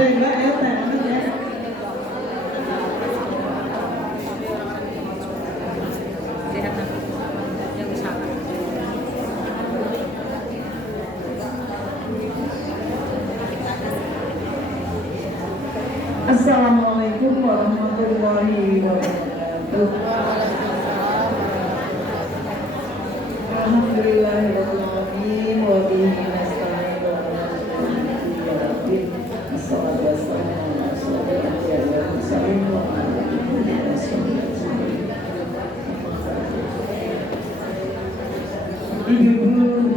Mbak ya, tangan ya. Sehat yang usaha. Assalamualaikum warahmatullahi wabarakatuh. Alhamdulillahirabbil alamin wa bihi nasta'in wa Assalatu wassalamu ala asyrofil mursalin wa ala alihi wasallam. Ibu-ibu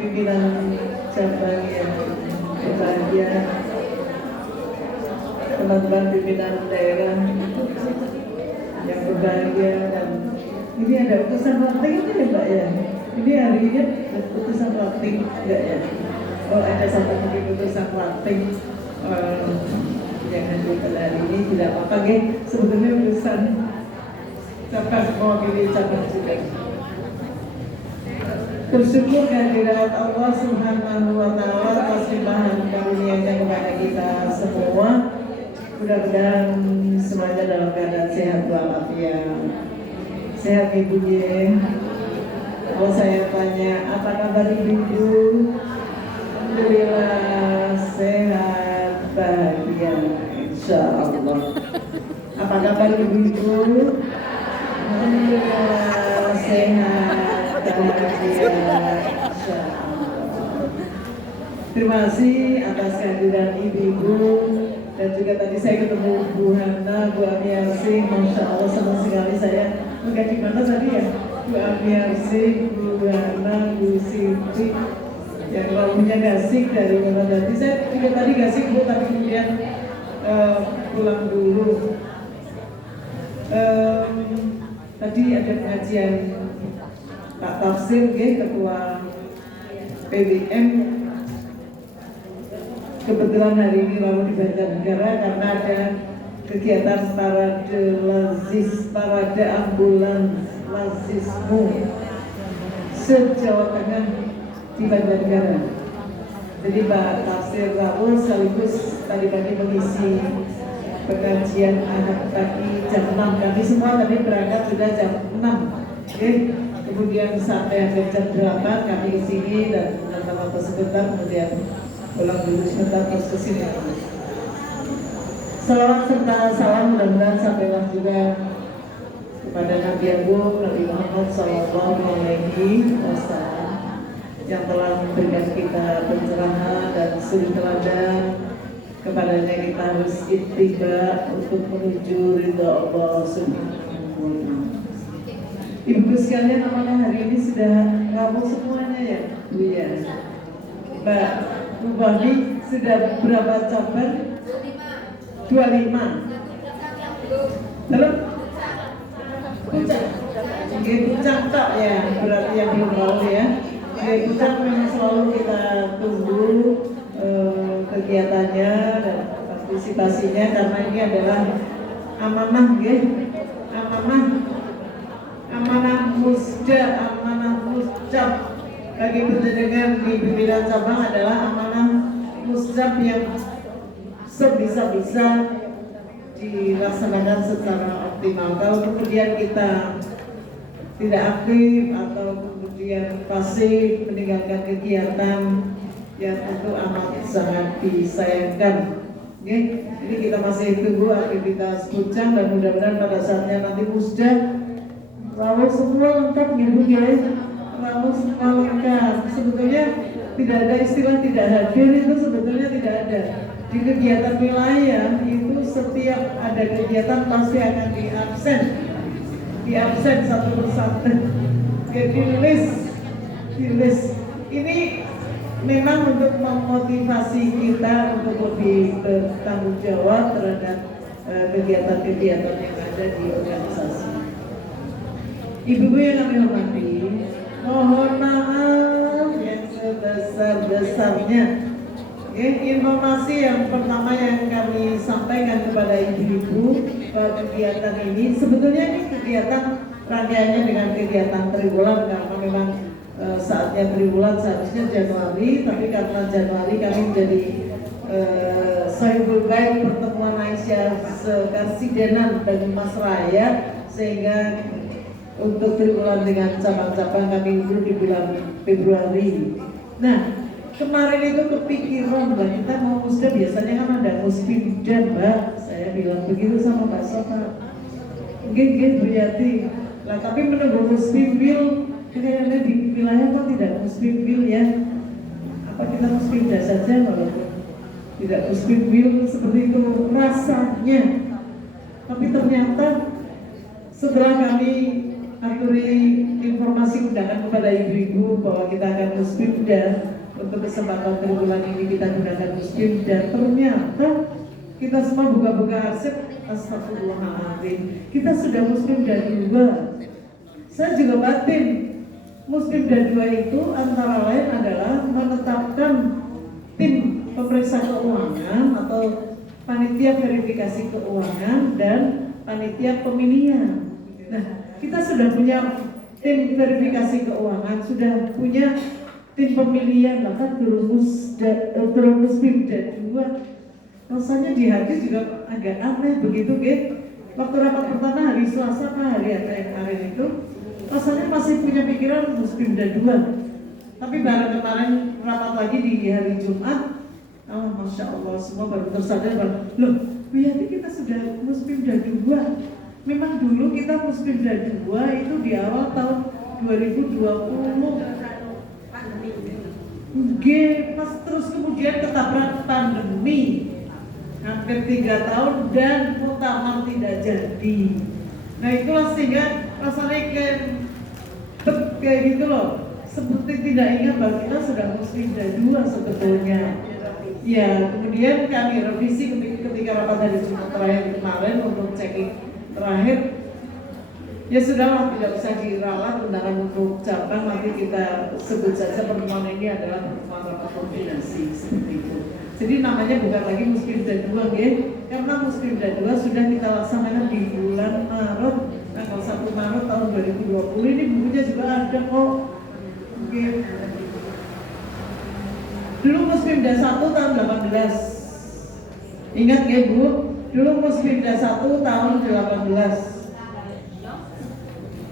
pimpinan cabang yang berbahagia, teman-teman pimpinan daerah yang berbahagia, dan ini ada utusan rakting itu ya Mbak ya. Ini hari ini utusan rakting enggak ya? Oh ada satu mungkin utusan rakting yang hadir pada hari ini, tidak apa-apa ya. Sebetulnya utusan cabang mewakili cabang juga. Bersyukur kehadirat Allah Subhanahu wa Ta'ala atas limpahan karunia-Nya kepada kita semua. Mudah-mudahan semuanya dalam keadaan sehat walafiat. Sehat Ibu ya. Kalau saya tanya, apa kabar Ibu? Alhamdulillah sehat, bahagia, insya Allah. Apa kabar Ibu? Alhamdulillah sehat, bahagia, insya Allah. Terima kasih atas kehadiran Ibu. Dan juga tadi saya ketemu Bu Hana, Bu Amiarsi, Masya Allah senang sekali saya. Enggak di mana tadi ya? Bu Amiarsi, Bu Hana, Bu Siti, yang rambutnya gasik dari mana tadi. Saya juga tadi gasik Bu, tapi kemudian pulang dulu. Tadi ada pengajian Pak Tafsir, Ketua PWM. Kebetulan hari ini lalu di Banjarnegara karena ada kegiatan parade ambulans lazismu se-Jawa Tengah di Banjarnegara. Jadi Pak Tafsir Raul sekaligus tadi pagi mengisi pengajian anak pagi jam 6. Kami semua tadi berangkat sudah jam 6. Kemudian sampai jam 8 kami ke sini dan waktu sebentar, kemudian pulang dulu sebentar terus ke sini. Salawat serta salam mudah-mudahan sampailah juga kepada Nabi Agung Nabi Muhammad SAW yang telah memberikan kita pencerahan dan suri teladan. Kepadanya kita harus ittiba untuk menuju ridha Allah Subhanahu wa Ta'ala. Ibu sekalian, amanah hari ini sudah rampung semuanya ya Bu ya. Mbak Bu Bani sudah berapa cabang? 25. Terus? Puncak tak ya, berarti yang belum tahu ya. Puncak memang selalu kita tunggu kegiatannya dan partisipasinya, karena ini adalah amanah ya. Amanah musda, amanah muscap bagi penjagaan di pimpinan cabang adalah amanah muscap yang sebisa-bisa dilaksanakan secara optimal. Kalau kemudian kita tidak aktif atau kemudian pasif meninggalkan kegiatan, ya tentu amat sangat disayangkan. Ini kita masih tunggu aktivitas puncak dan mudah-mudahan pada saatnya nanti musda lalu semua lengkap gitu guys. Lalu semua lengkap. Sebetulnya tidak ada istilah tidak hadir, itu sebetulnya tidak ada. Di kegiatan wilayah itu setiap ada kegiatan pasti akan diabsen satu persatu. Jadi di list. Ini memang untuk memotivasi kita untuk lebih bertanggung jawab terhadap kegiatan-kegiatan yang ada di organisasi. Ibu-ibu yang kami hormati, mohon maaf yang sebesar-besarnya. Informasi yang pertama yang kami sampaikan kepada ibu-ibu bahwa kegiatan ini sebetulnya ini kegiatan rangkaiannya dengan kegiatan triwulan, karena memang saatnya triwulan seharusnya Januari, tapi karena Januari kami menjadi sahibul baik pertemuan Aisyah sekarsidenan dan Mas Raya, sehingga untuk triwulan dengan cabang-cabang kami dulu di bulan Februari. Nah, kemarin itu kepikiran, Mbak, kita mau musda biasanya kan ada musbimda, Mbak. Saya bilang begitu sama Mbak Sofa. Mungkin Bu Yati. Lah tapi menunggu musbimbil, kayaknya di wilayah kok tidak musbimbil ya? Apa kita musbimda saja walaupun tidak musbimbil seperti itu rasanya. Tapi ternyata setelah kami aturi informasi undangan kepada ibu-ibu bahwa kita akan musbimda, untuk kesempatan triwulan ini kita gunakan musbimda, ternyata kita semua buka-buka arsip, astagfirullahaladzim, kita sudah musbimda 2. Saya juga batin, musbimda 2 itu antara lain adalah menetapkan tim pemeriksa keuangan atau panitia verifikasi keuangan dan panitia pemilihan. Nah, kita sudah punya tim verifikasi keuangan, sudah punya tim pemilihan, bahkan musbimda 2. Rasanya di hati juga agak aneh begitu, gitu. Waktu rapat pertama hari Selasa, hari apa yang kemarin itu, rasanya masih punya pikiran musbimda 2. Tapi baru kemarin rapat lagi di hari Jumat, oh, Masya Allah, semua baru tersadar bahwa, loh, berarti kita sudah musbimda 2. Memang dulu kita musbimda 2 itu di awal tahun 2020. Pas terus kemudian ketabrak pandemi. Hampir 3 tahun dan muktamar tidak jadi. Nah itulah sehingga rasanya kayak gitu loh, seperti tidak ingat bahwa kita sudah musbimda 2 sebetulnya. Ya, kemudian kami revisi ketika rapat hari Jumat terakhir kemarin untuk checking terakhir. Ya sudahlah, tidak usah diralat undangan untuk cabang, nanti kita sebut saja pertemuan ini adalah pertemuan rapat koordinasi seperti itu. Jadi namanya bukan lagi musbimda 2, ya, karena musbimda 2 sudah kita laksanakan di bulan Maret, tanggal 1 Maret tahun 2020. Ini bukunya juga ada kok. Oke. Dulu musbimda 1 tahun 18. Ingat ya Bu, dulu musbimda 1 tahun 18.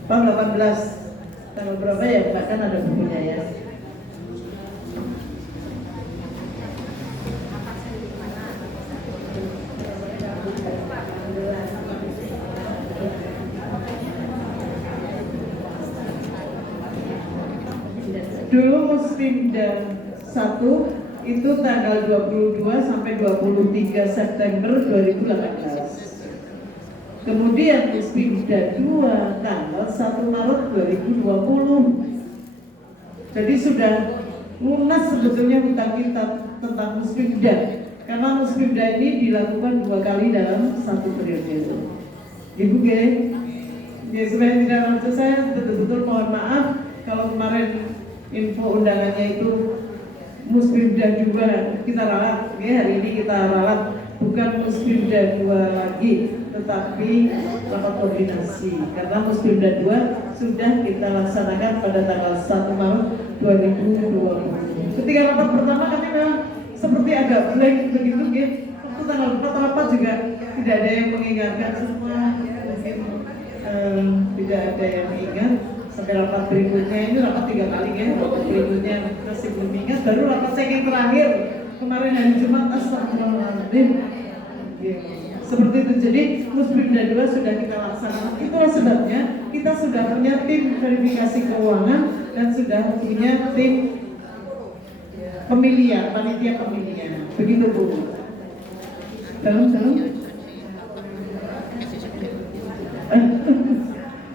Tahun 18. Tanggal berapa ya? Bahkan ada bukunya ya. Dulu musbimda 1 itu tanggal 22 sampai 23 September 2018. Kemudian musbimda 2 tanggal 1 Maret 2020. Jadi sudah lunas sebetulnya hutang kita tentang musbimda, karena musbimda ini dilakukan 2 kali dalam 1 periode. Ibu G, ya supaya tidak lanjut, saya betul-betul mohon maaf kalau kemarin info undangannya itu musbimda 2 kita ralat, ya hari ini kita ralat bukan musbimda 2 lagi, tetapi rapat koordinasi, karena musbimda 2 sudah kita laksanakan pada tanggal 1 Maret 2020. Ketika rapat pertama kami memang seperti agak blank begitu, ya. Waktu tanggal 4 rapat juga tidak ada yang mengingatkan semua, mungkin tidak ada yang ingat. Sampai rapat berikutnya, ini rapat 3 kali ya, rapat berikutnya masih belum ingat, baru rapat checking terakhir kemarin hari Jumat, astagfirullahaladzim. Seperti itu, jadi musbimda 2 sudah kita laksanakan. Itulah sebabnya kita sudah punya tim verifikasi keuangan dan sudah punya tim pemilihan, panitia pemilihan. Begitu Bu. Dalam.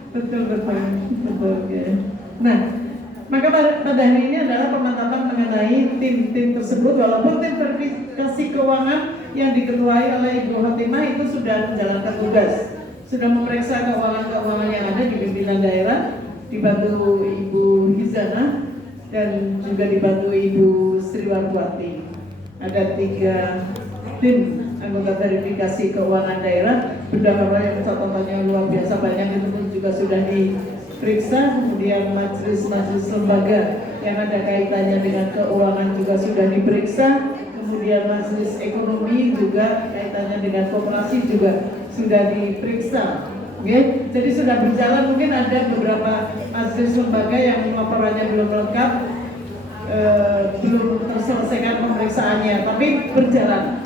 Betul ya. Nah, maka pada hari ini adalah pemantapan mengenai tim-tim tersebut. Walaupun tim verifikasi keuangan yang diketuai oleh Ibu Khotimah itu sudah menjalankan tugas, sudah memeriksa keuangan-keuangan yang ada di pimpinan daerah, dibantu Ibu Hizana dan juga dibantu Ibu Sriwarwati. Ada 3 tim anggota verifikasi keuangan daerah. Berdasarkan yang catatannya luar biasa banyak, itu pun juga sudah diperiksa. Kemudian majelis-majelis lembaga yang ada kaitannya dengan keuangan juga sudah diperiksa. Kemudian kemudian majelis ekonomi juga kaitannya dengan koperasi juga sudah diperiksa. Oke, jadi sudah berjalan. Mungkin ada beberapa majelis lembaga yang laporannya belum lengkap, belum terselesaikan pemeriksaannya, tapi berjalan.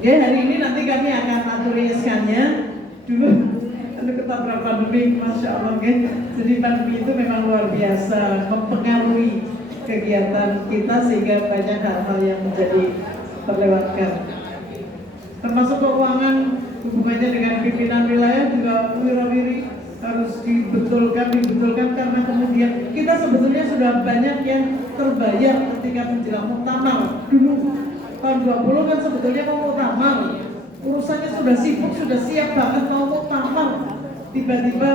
Ya, hari ini nanti kami akan aturi SK-nya dulu. Ketabrak pandemi, masya Allah, ya. Jadi pandemi itu memang luar biasa mempengaruhi kegiatan kita sehingga banyak hal-hal yang menjadi terlewatkan. Termasuk keuangan hubungannya dengan pimpinan wilayah juga wira-wiri harus dibetulkan karena kemudian kita sebetulnya sudah banyak yang terbayar ketika menjelang muktamar dulu. Tahun 20 kan sebetulnya mau muktamar, urusannya sudah sibuk, sudah siap banget mau muktamar, tiba-tiba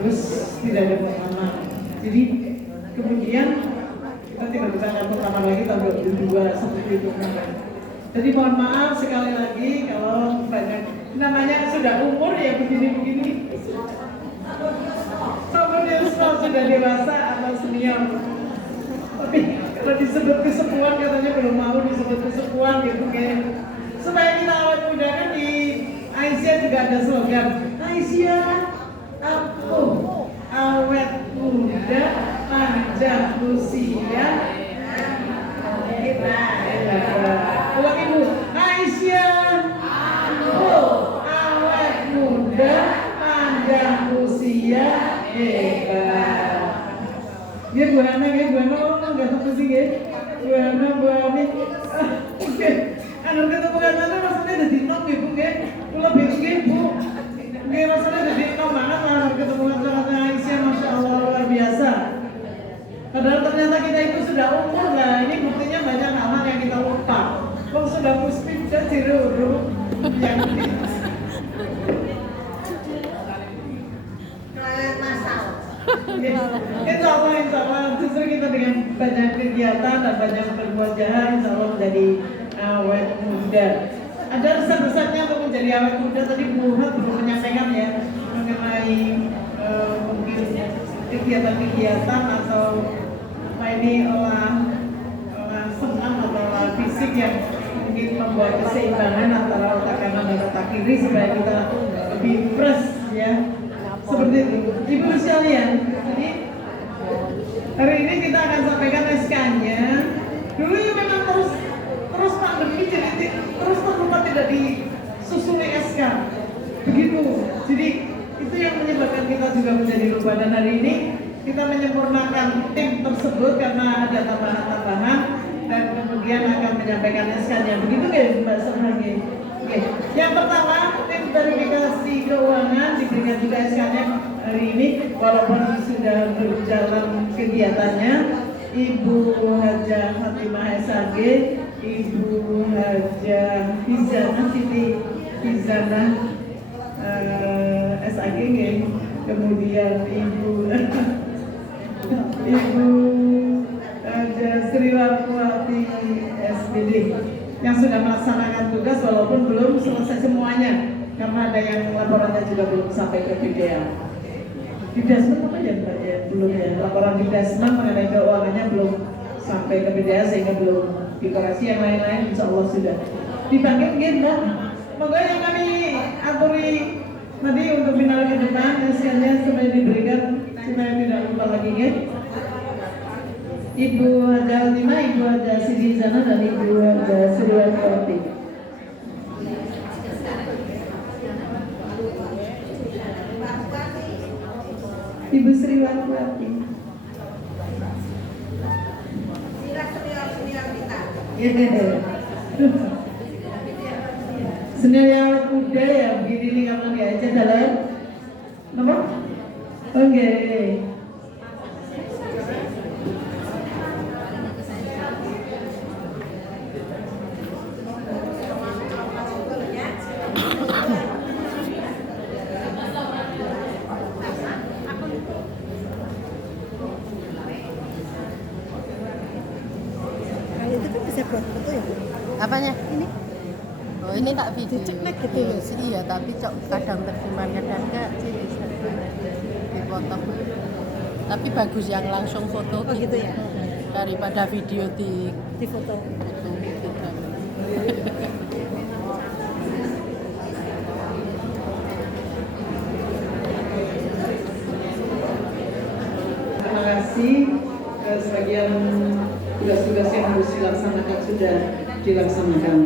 terus tidak ada muktamar. Jadi kemudian kita tiba-tiba akan muktamar lagi tahun 2022 seperti itu. Jadi mohon maaf sekali lagi kalau banyak namanya sudah umur ya begini-begini. Kemudian sudah dewasa atau senior. Tapi kalau disebut kesepuan katanya belum mau disebut kesepuan gitu kayak. Supaya kita awet muda kan di Aisyah juga ada slogan. Aisyah aku awet muda panjang usia. Ulang ibu. Aisyah aku awet muda panjang usia hebat. Ya Bu Hana ya, Bu Hana orang nggak tahu sih ya. Bu Hana, Bu Ani. Oke, anak ketemu kan rasanya jadi nom ya Bu ya. Pulau bingung ya Bu. Kayak rasanya jadi nom banget lah ketemu kan Aisyah, masya Allah luar biasa. Padahal ternyata kita itu sudah umur lah. Ini buktinya banyak hal-hal yang kita lupa. Kalau sudah puspin dan ciru yang Insya Allah, justru kita dengan banyak kegiatan dan banyak berbuat jahat, insya Allah menjadi awet muda. Ada resep-resepnya untuk menjadi awet muda. Tadi Bu Hat belum menyampaikan ya mengenai mungkin kegiatan-kegiatan atau apa ini olah senam atau olah fisik yang mungkin membuat keseimbangan antara otak kanan dan otak kiri supaya kita lebih fresh ya. Seperti itu, Ibu sekalian. Jadi hari ini kita akan sampaikan SK-nya. Dulu ya memang terus pandemi jadi terus tidak disusuli SK. Begitu. Jadi itu yang menyebabkan kita juga menjadi lupa, dan hari ini kita menyempurnakan tim tersebut karena ada tambahan-tambahan dan kemudian akan menyampaikan SK-nya. Begitu ya Mbak Serhagi? Oke. Yang pertama, tim verifikasi keuangan diberikan juga SK-nya hari ini walaupun sudah berjalan kegiatannya. Ibu Hajah Fatimah SAG, Ibu Hajah Hizanah Siti Hizanah SAG, kemudian Ibu Hajah Sriwarwati SPD yang sudah melaksanakan tugas walaupun belum selesai semuanya karena ada yang laporannya juga belum sampai ke PDA. Di Desman apa ya Mbak ya? Belum ya, laporan di Desman mengenai keuangannya belum sampai ke PDA sehingga belum dikoreksi. Yang lain-lain insya Allah sudah dipanggil Mbak. Semoga yang kami aturi tadi untuk final ke depan hasilnya supaya diberikan supaya tidak lupa lagi ya. Ibu Hajah Altima, Ibu Hajah Siti Zana, dan Ibu Hajah Sriwarwati. Ibu Sriwarwati. Senior muda ya, begini nih karena dia aja dalam nomor. Oke. Apanya? Ini? Oh ini tak video. Ceklek gitu ya sih iya, tapi kadang terjemah kadang enggak sih bisa dipotong. Tapi bagus yang langsung foto. Oh gitu ya. daripada video di foto. Terima kasih. Sebagian tugas-tugas yang harus dilaksanakan sudah dilaksanakan.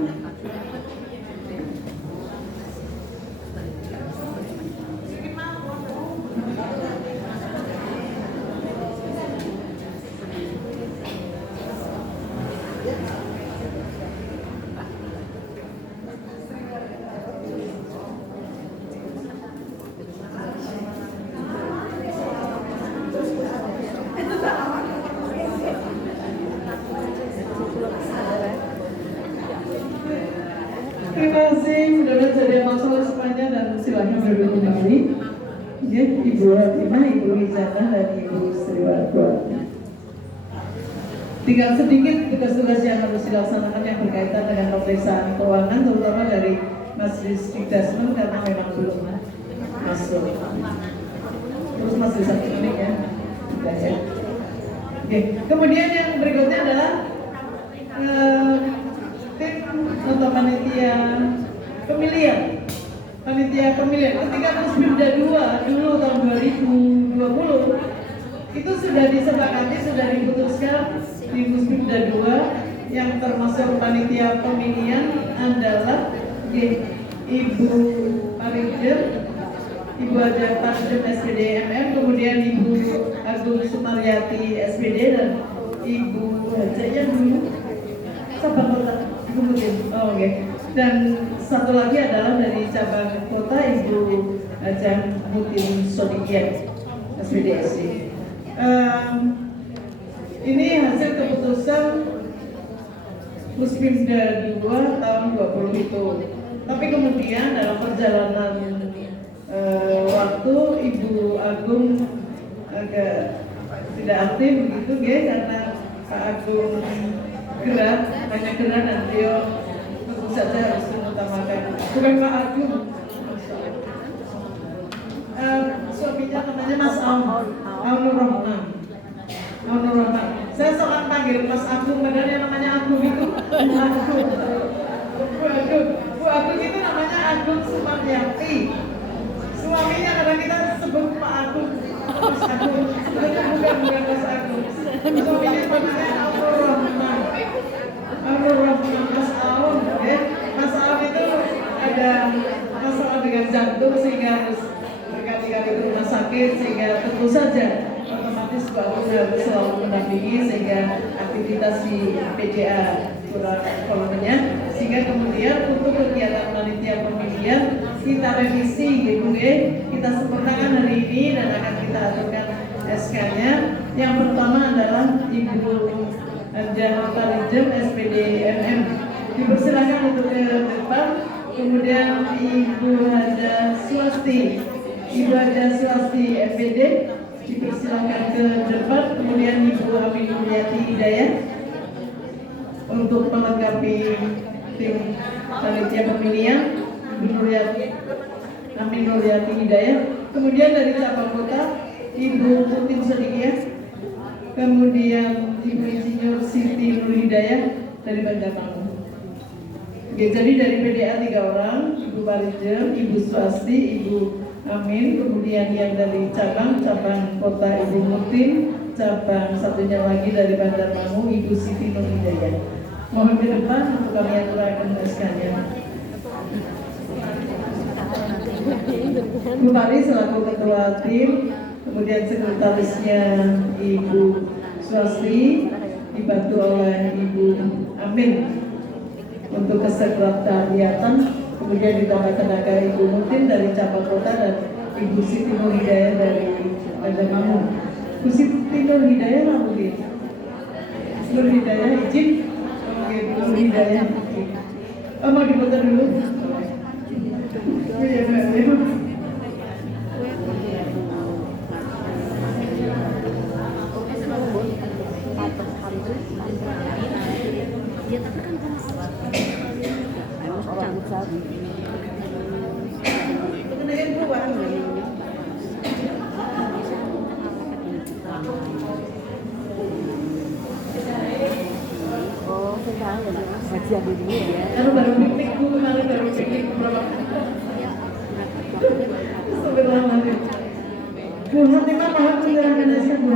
Terima kasih, mudah-mudahan tidak ada masalah semuanya dan silahkan duduk kembali. Ya, Ibu Ratimah, Ibu Rizana, dan Ibu Sriwardwati. Tinggal sedikit tugas-tugas yang harus dilaksanakan yang berkaitan dengan pemeriksaan keuangan, terutama dari Mas Rizky Dasman karena memang belum masuk. Terus Mas Rizky ini ya, sudah ya. Oke, kemudian yang berikutnya adalah tim atau panitia pemilihan. Ketika Puspimda 2 dulu tahun 2020 itu sudah disepakati, sudah diputuskan di Puspimda 2 yang termasuk panitia pemilihan adalah Ibu Parijam, Ibu Haja Parijam SPD MM, kemudian Ibu Agung Sumaryati SPD dan Ibu Haja yang dulu cabang kota Ibu Mutin. Oh, oke. Dan satu lagi adalah dari cabang kota Ibu Haja Mutin Sodikian SPDSD. Ini hasil keputusan Puspimda 2 tahun 20 itu. Tapi kemudian dalam perjalanan waktu Ibu Agung agak tidak aktif begitu ya, karena Pak Agung gerah dan beliau tentu saja harus mengutamakan, bukan Pak Agung, suaminya namanya Mas Aunur Rahman. Saya seorang panggil Mas Agung, padahal yang namanya Agung itu Bu Agung itu namanya Agung Sumaryati. Suaminya kadang kita sebut Pak Agung, Mas Agung, bukan Mas Agung. Suaminya namanya Aunur Rahman, Mas Aun, ya. Mas Aun itu ada masalah dengan jantung sehingga harus berkali-kali ke rumah sakit, sehingga tentu saja otomatis Pak Aun harus selalu mendampingi sehingga aktivitas di PJA kurang kolonnya, sehingga kemudian untuk kegiatan panitia pemilihan kita revisi gitu ya, kita sempurnakan hari ini dan akan kita aturkan SK-nya. Yang pertama adalah Ibu Haja Parijam SPD MM, dipersilakan untuk ke depan. Kemudian Ibu Haja Swasti MPD dipersilakan ke depan. Kemudian Ibu Amin Nuryati Hidayah untuk melengkapi tim panitia pemilihan, Ibu Amin Nuryati Hidayah. Kemudian dari cabang kota Ibu Mutin Sodikiah, kemudian Ibu Insinyur Siti Nur Hidayah dari Banjarmasin. Oke, jadi dari PDA 3 orang, Ibu Parijam, Ibu Swasti, Ibu Amin, kemudian yang dari cabang kota Ibu Mutin, cabang satunya lagi dari Banjarmasin, Ibu Siti Nur Hidayah. Mohon ke depan untuk kami aturkan SK-nya. Bu Pari selaku ketua tim, kemudian sekretarisnya Ibu Swasti, dibantu oleh Ibu Amin untuk kesekretariatan, kemudian ditambah tenaga Ibu Mutin dari cabang kota dan Ibu Siti Nur Hidayah dari Banjarmasin. Bu Siti Nur Hidayah lalu Nur Hidayah izin. Oke, Bu Nur Hidayah izin. Mau diputar dulu? Iya, Baca dulu ya. Karena baru piknik bu kemarin baru piknik berapa? Astagfirullahaladzim. Bu hati mama harus menyerahkan hasil bu.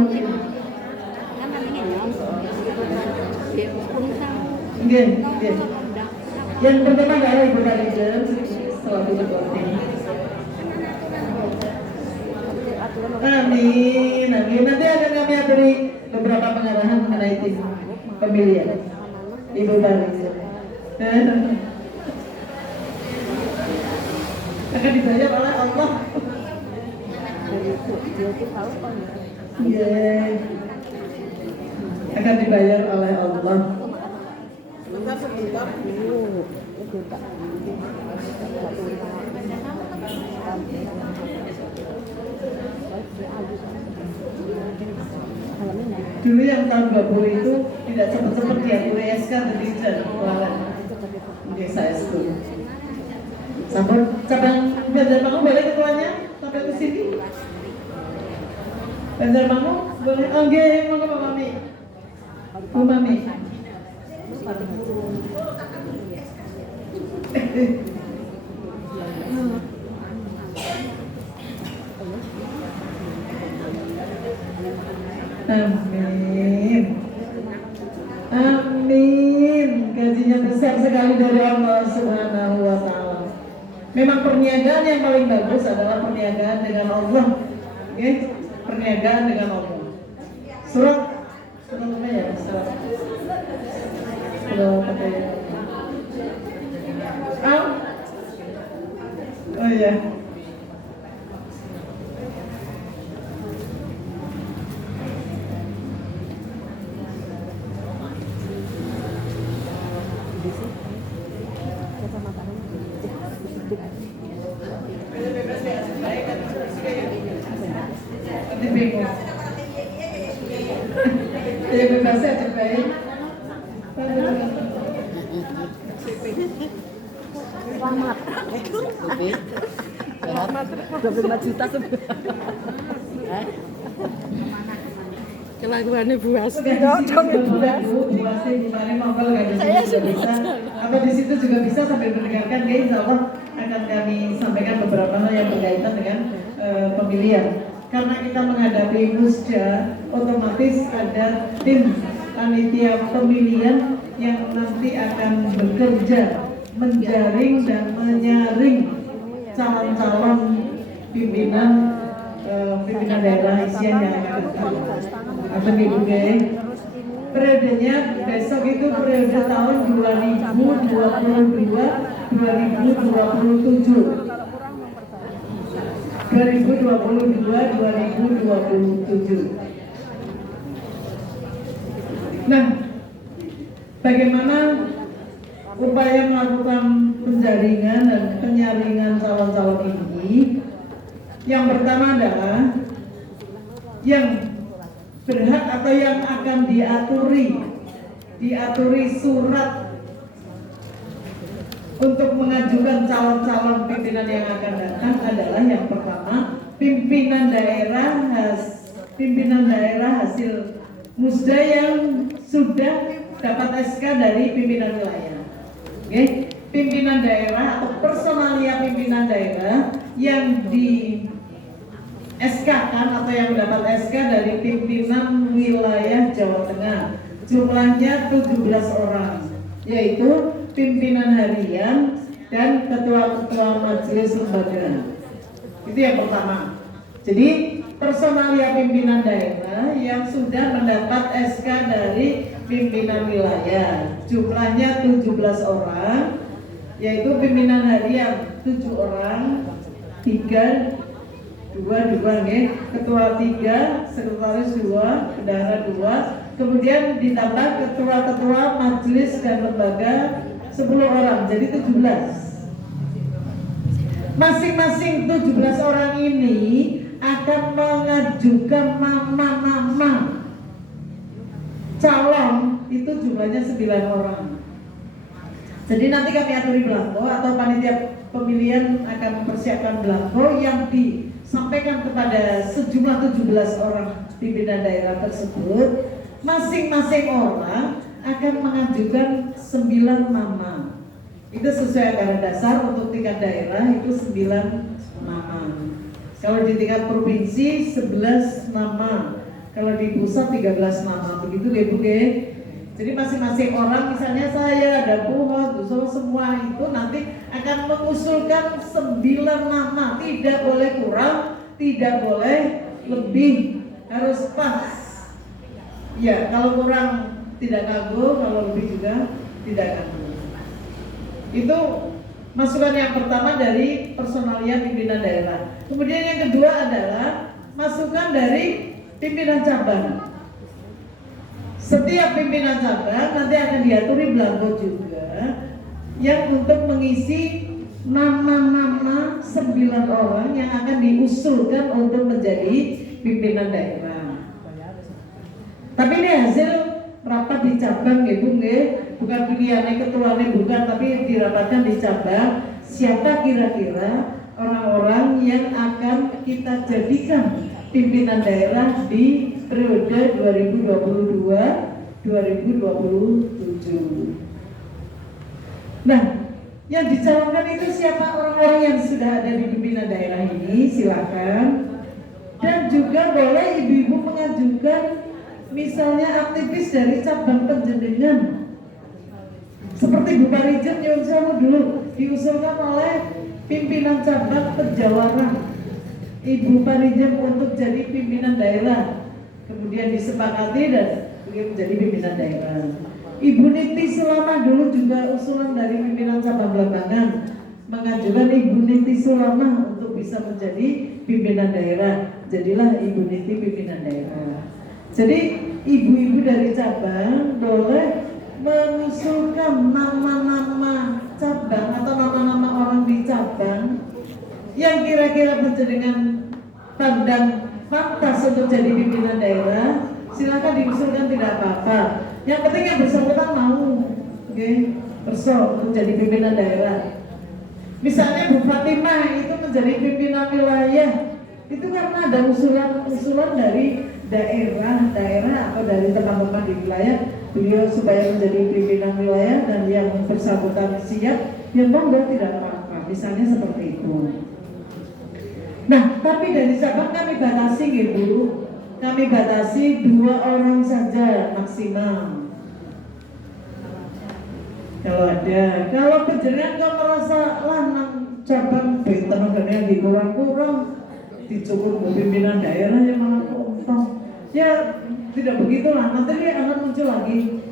Iya, iya. Yang pertama adalah Ibu Manajer setelah tutup voting. Amin, amin. Nanti akan kami aturi beberapa pengarahan mengenai tim pemilihan Ibu Manajer. Akan dibayar oleh Allah. Iya. Akan dibayar oleh Allah. Sebentar. Dulu yang tahun 20 itu tidak sempat diatur SK Dirjen Keuangan. Oke, saya setuju. Sampai cabang Banjarmangu boleh ketuanya sampai ke sini. Banjarmangu boleh. Oke, mau ke Pak Mami. Bu Mami. Amin. Amin. Gajinya besar sekali dari Allah Subhanahu wa taala. Memang perniagaan yang paling bagus adalah perniagaan dengan Allah. Oke? Perniagaan dengan Allah. Surat apa ya? Surat apa ya? Oh iya. Nanti bingung. Ya bebasnya terbaik. Selamat. Selamat. 25 juta sebenarnya. Kelakuannya Bu Asti. Apa di situ juga bisa sambil mendengarkan, guys. Insya Allah akan kami sampaikan beberapa hal yang berkaitan dengan pemilihan. Karena kita menghadapi musda, otomatis ada tim panitia pemilihan yang nanti akan bekerja menjaring dan menyaring calon-calon pimpinan daerah isian yang akan datang. Atau ibu guys, periodenya besok itu periode tahun 2022-2027. 2022-2027. Nah, bagaimana upaya melakukan penjaringan dan penyaringan calon-calon ini? Yang pertama adalah yang berhak atau yang akan diaturi surat untuk mengajukan calon-calon pimpinan yang akan datang adalah yang pertama pimpinan daerah hasil musda yang sudah dapat SK dari pimpinan wilayah. Oke, pimpinan daerah atau personalia pimpinan daerah yang di SK-kan atau yang mendapat SK dari pimpinan wilayah Jawa Tengah. Jumlahnya 17 orang, yaitu pimpinan harian dan ketua-ketua majelis lembaga. Itu yang pertama. Jadi personalia pimpinan daerah yang sudah mendapat SK dari pimpinan wilayah, jumlahnya 17 orang, yaitu pimpinan harian 7 orang, 3, 2, ketua 3, sekretaris 2, bendahara 2, kemudian ditambah ketua-ketua majelis dan lembaga 10 orang, jadi 17. Masing-masing 17 orang ini akan mengajukan nama-nama calon, itu jumlahnya 9 orang. Jadi nanti kami aturi belangko atau panitia pemilihan akan mempersiapkan belangko yang disampaikan kepada sejumlah 17 orang pimpinan daerah tersebut. Masing-masing orang akan mengajukan 9 nama. Itu sesuai anggaran dasar untuk tingkat daerah itu 9 nama. Kalau di tingkat provinsi 11 nama. Kalau di pusat 13 nama. Begitu deh Bu. Jadi masing-masing orang, misalnya saya, ada Bu Hot, Bu So, semua itu nanti akan mengusulkan 9 nama. Tidak boleh kurang, tidak boleh lebih, harus pas. Ya, kalau kurang tidak kagum, kalau lebih juga tidak kagum. Itu masukan yang pertama dari personalia pimpinan daerah. Kemudian yang kedua adalah masukan dari pimpinan cabang. Setiap pimpinan cabang nanti akan diaturi belangko juga yang untuk mengisi nama-nama 9 orang yang akan diusulkan untuk menjadi pimpinan daerah. Tapi ini hasil rapat di cabang ya Bu, bukan pilihannya ketuanya bukan, tapi dirapatkan di cabang. Siapa kira-kira orang-orang yang akan kita jadikan pimpinan daerah di periode 2022-2027. Nah, yang dicalonkan itu siapa? Orang-orang yang sudah ada di pimpinan daerah ini, silakan. Dan juga boleh ibu-ibu mengajukan misalnya aktivis dari cabang penjenengan. Seperti Bu Parijem yang dulu diusulkan oleh pimpinan cabang Pejawaran, Ibu Parijem untuk jadi pimpinan daerah. Kemudian disepakati dan beliau menjadi pimpinan daerah. Ibu Niti Sulama dulu juga usulan dari pimpinan cabang Belambangan mengajukan Ibu Niti Sulama untuk bisa menjadi pimpinan daerah. Jadilah Ibu Niti pimpinan daerah. Jadi ibu-ibu dari cabang boleh mengusulkan nama-nama cabang atau nama-nama orang di cabang yang kira-kira dengan pandang pantas untuk jadi pimpinan daerah. Silakan diusulkan, tidak apa-apa. Yang penting yang bersangkutan mau, untuk jadi pimpinan daerah. Misalnya Bu Fatimah itu menjadi pimpinan wilayah, itu karena ada usulan dari daerah atau dari teman-teman di wilayah, beliau supaya menjadi pimpinan wilayah dan yang bersangkutan siap, yang monggo tidak apa-apa. Misalnya seperti itu. Nah, tapi dari cabang kami batasi gitu, kami batasi 2 orang saja maksimal. Kalau ada, kalau penjenengan kau merasa lah nang cabang tenaganya dikurang-kurang, dicukup pimpinan daerah yang malah untung. Ya tidak begitulah, nanti dia akan muncul lagi.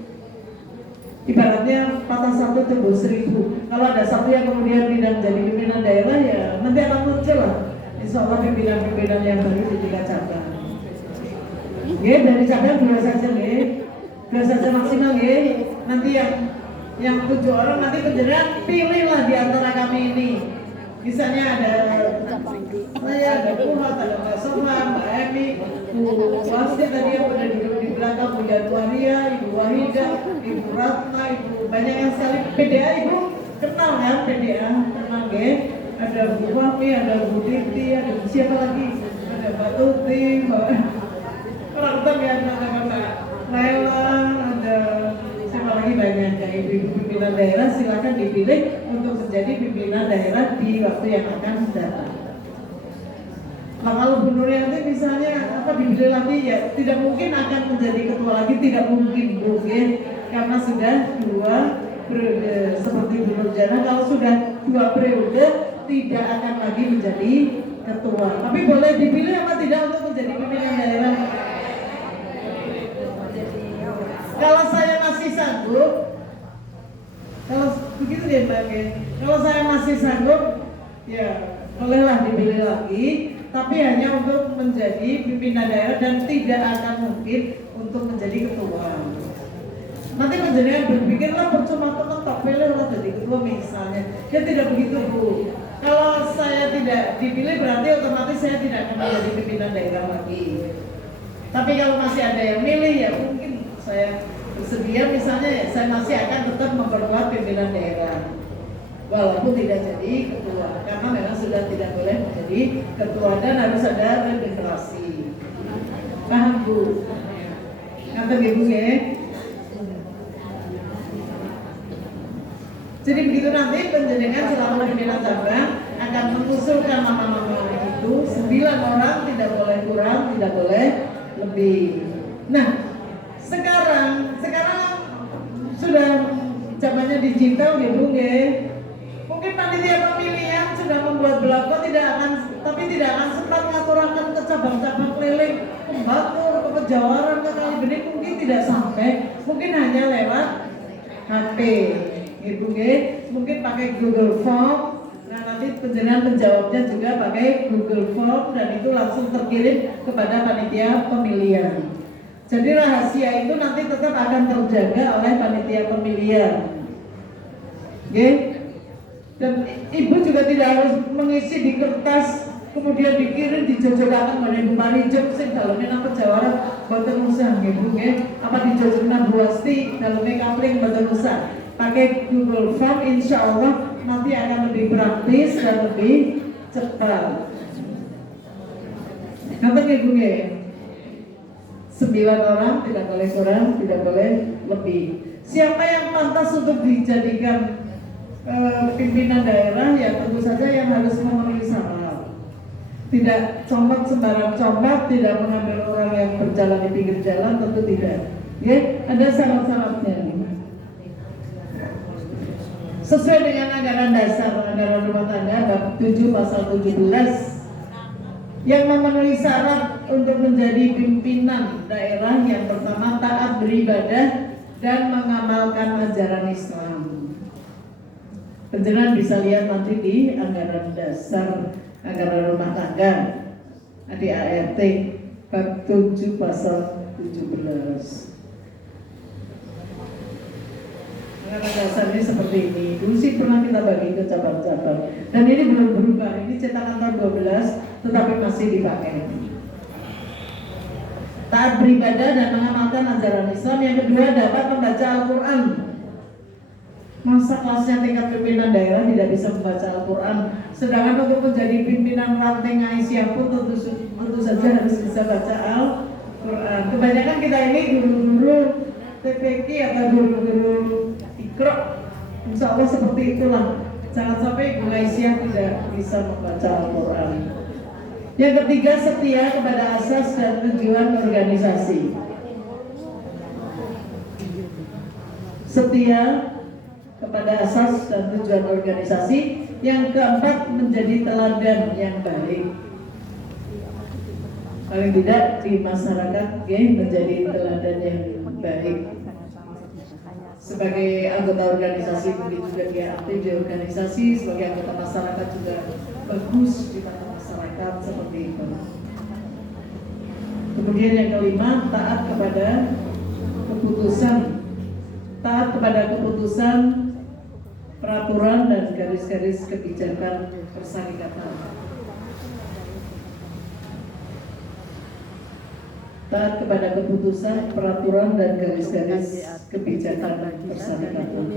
Ibaratnya patah satu tembus 1000. Kalau ada satu yang kemudian tidak menjadi pimpinan daerah, ya nanti akan muncul lah. Insya Allah pimpinan-pimpinan yang baru di tingkat cabang. Dari cabang 2 saja, 2 saja maksimal, nanti yang 7 orang nanti penjenengan pilihlah di antara kami ini. Misalnya ada saya, ada Puhat, ada Mbak Soma, Mbak Emi, Bu Wasti tadi yang udah duduk di belakang, Bu Jatuaria, Ibu Wahida, Ibu Ratna, Ibu banyak yang sekali. PDA Ibu kenal kan PDA, kenal ada Bu Wami, ada Bu Titi, ada siapa lagi? Ada Mbak Tuti, Mbak orang ya, ada Mbak Laila, ada siapa lagi banyak ya, ibu pimpinan daerah. Silakan dipilih untuk menjadi pimpinan daerah di waktu yang akan datang. Nah, kalau Bu Nurianti misalnya dipilih lagi, ya tidak mungkin akan menjadi ketua lagi, tidak mungkin Bu, karena sudah 2 periode. Seperti Bu Nurjana, kalau sudah 2 periode tidak akan lagi menjadi ketua. Tapi boleh dipilih apa tidak untuk menjadi pimpinan daerah? Kalau saya masih sanggup, kalau begitu ya Mbak, kalau saya masih sanggup, ya bolehlah dipilih lagi, tapi hanya untuk menjadi pimpinan daerah dan tidak akan mungkin untuk menjadi ketua. Nanti menjadi berpikirlah percuma tak pilih lah jadi ketua misalnya. Ya tidak begitu Bu. Kalau saya tidak dipilih berarti otomatis saya tidak akan menjadi pimpinan daerah lagi. Tapi kalau masih ada yang milih, ya mungkin saya bersedia, misalnya saya masih akan tetap memperkuat pimpinan daerah walaupun tidak jadi ketua, karena memang sudah tidak boleh menjadi ketua dan harus ada regenerasi. Paham Bu? Kata Ibu ya? Jadi begitu nanti penjaringan selalu pimpinan cabang akan mengusulkan nama-nama itu 9 orang, tidak boleh kurang, tidak boleh lebih. Nah, sekarang sudah zamannya digital gitu nggih. Mungkin panitia pemilihan sudah membuat belangko tidak akan sempat ngaturaken ke cabang-cabang keliling, ke Batur, ke Pejawaran, ke Kalibening, mungkin tidak sampai, mungkin hanya lewat HP gitu nggih. Mungkin pakai Google Form. Nah, nanti penjelasan menjawabnya juga pakai Google Form dan itu langsung terkirim kepada panitia pemilihan. Jadi rahasia itu nanti tetap akan terjaga oleh panitia pemilihan. Oke? Dan ibu juga tidak harus mengisi di kertas kemudian dikirim dijojokaken oleh Bu Marijeng sing daleme nang Pejawaran boten usah nggih Bu nggih. Apa dijojokaken Bu Asti daleme kapling boten usah. Pakai Google Form insya Allah nanti akan lebih praktis dan lebih cepat. Ngapain nggih Bu nggih? 9 orang, tidak boleh kurang, tidak boleh lebih. Siapa yang pantas untuk dijadikan pimpinan daerah? Ya tentu saja yang harus memenuhi syarat. Tidak comot sembarang comot, tidak mengambil orang yang berjalan di pinggir jalan, tentu tidak. Ya, ada syarat-syaratnya. Sesuai dengan anggaran dasar anggaran rumah tangga bab 7 pasal 17 yang memenuhi syarat untuk menjadi pimpinan daerah, yang pertama taat beribadah dan mengamalkan ajaran Islam. Penjelasan bisa lihat nanti di anggaran dasar anggaran rumah tangga ADART bab 7 pasal 17. Anggaran dasar ini seperti ini. Dulu sih pernah kita bagi ke cabang-cabang dan ini belum berubah. Ini cetakan tahun 12 tetapi masih dipakai. Taat beribadah dan mengamalkan ajaran Islam. Yang kedua, dapat membaca Al-Quran. Masa kelasnya tingkat pimpinan daerah tidak bisa membaca Al-Quran, sedangkan untuk menjadi pimpinan ranting Aisyah pun tentu saja harus bisa baca Al-Quran. Kebanyakan kita ini guru-guru TPQ atau guru-guru Iqra, insya Allah seperti itulah. Jangan sampai Ibu Aisyah tidak bisa membaca Al-Quran. Yang ketiga, setia kepada asas dan tujuan organisasi. Setia kepada asas dan tujuan organisasi. Yang keempat, menjadi teladan yang baik. Paling tidak di masyarakat ya, menjadi teladan yang baik. Sebagai anggota organisasi mungkin juga dia aktif di organisasi, sebagai anggota masyarakat juga bagus di mata masyarakat seperti itu. Kemudian yang kelima, taat kepada keputusan, peraturan dan garis-garis kebijakan persyarikatan. Taat kepada keputusan, peraturan dan garis-garis kebijakan persyarikatan.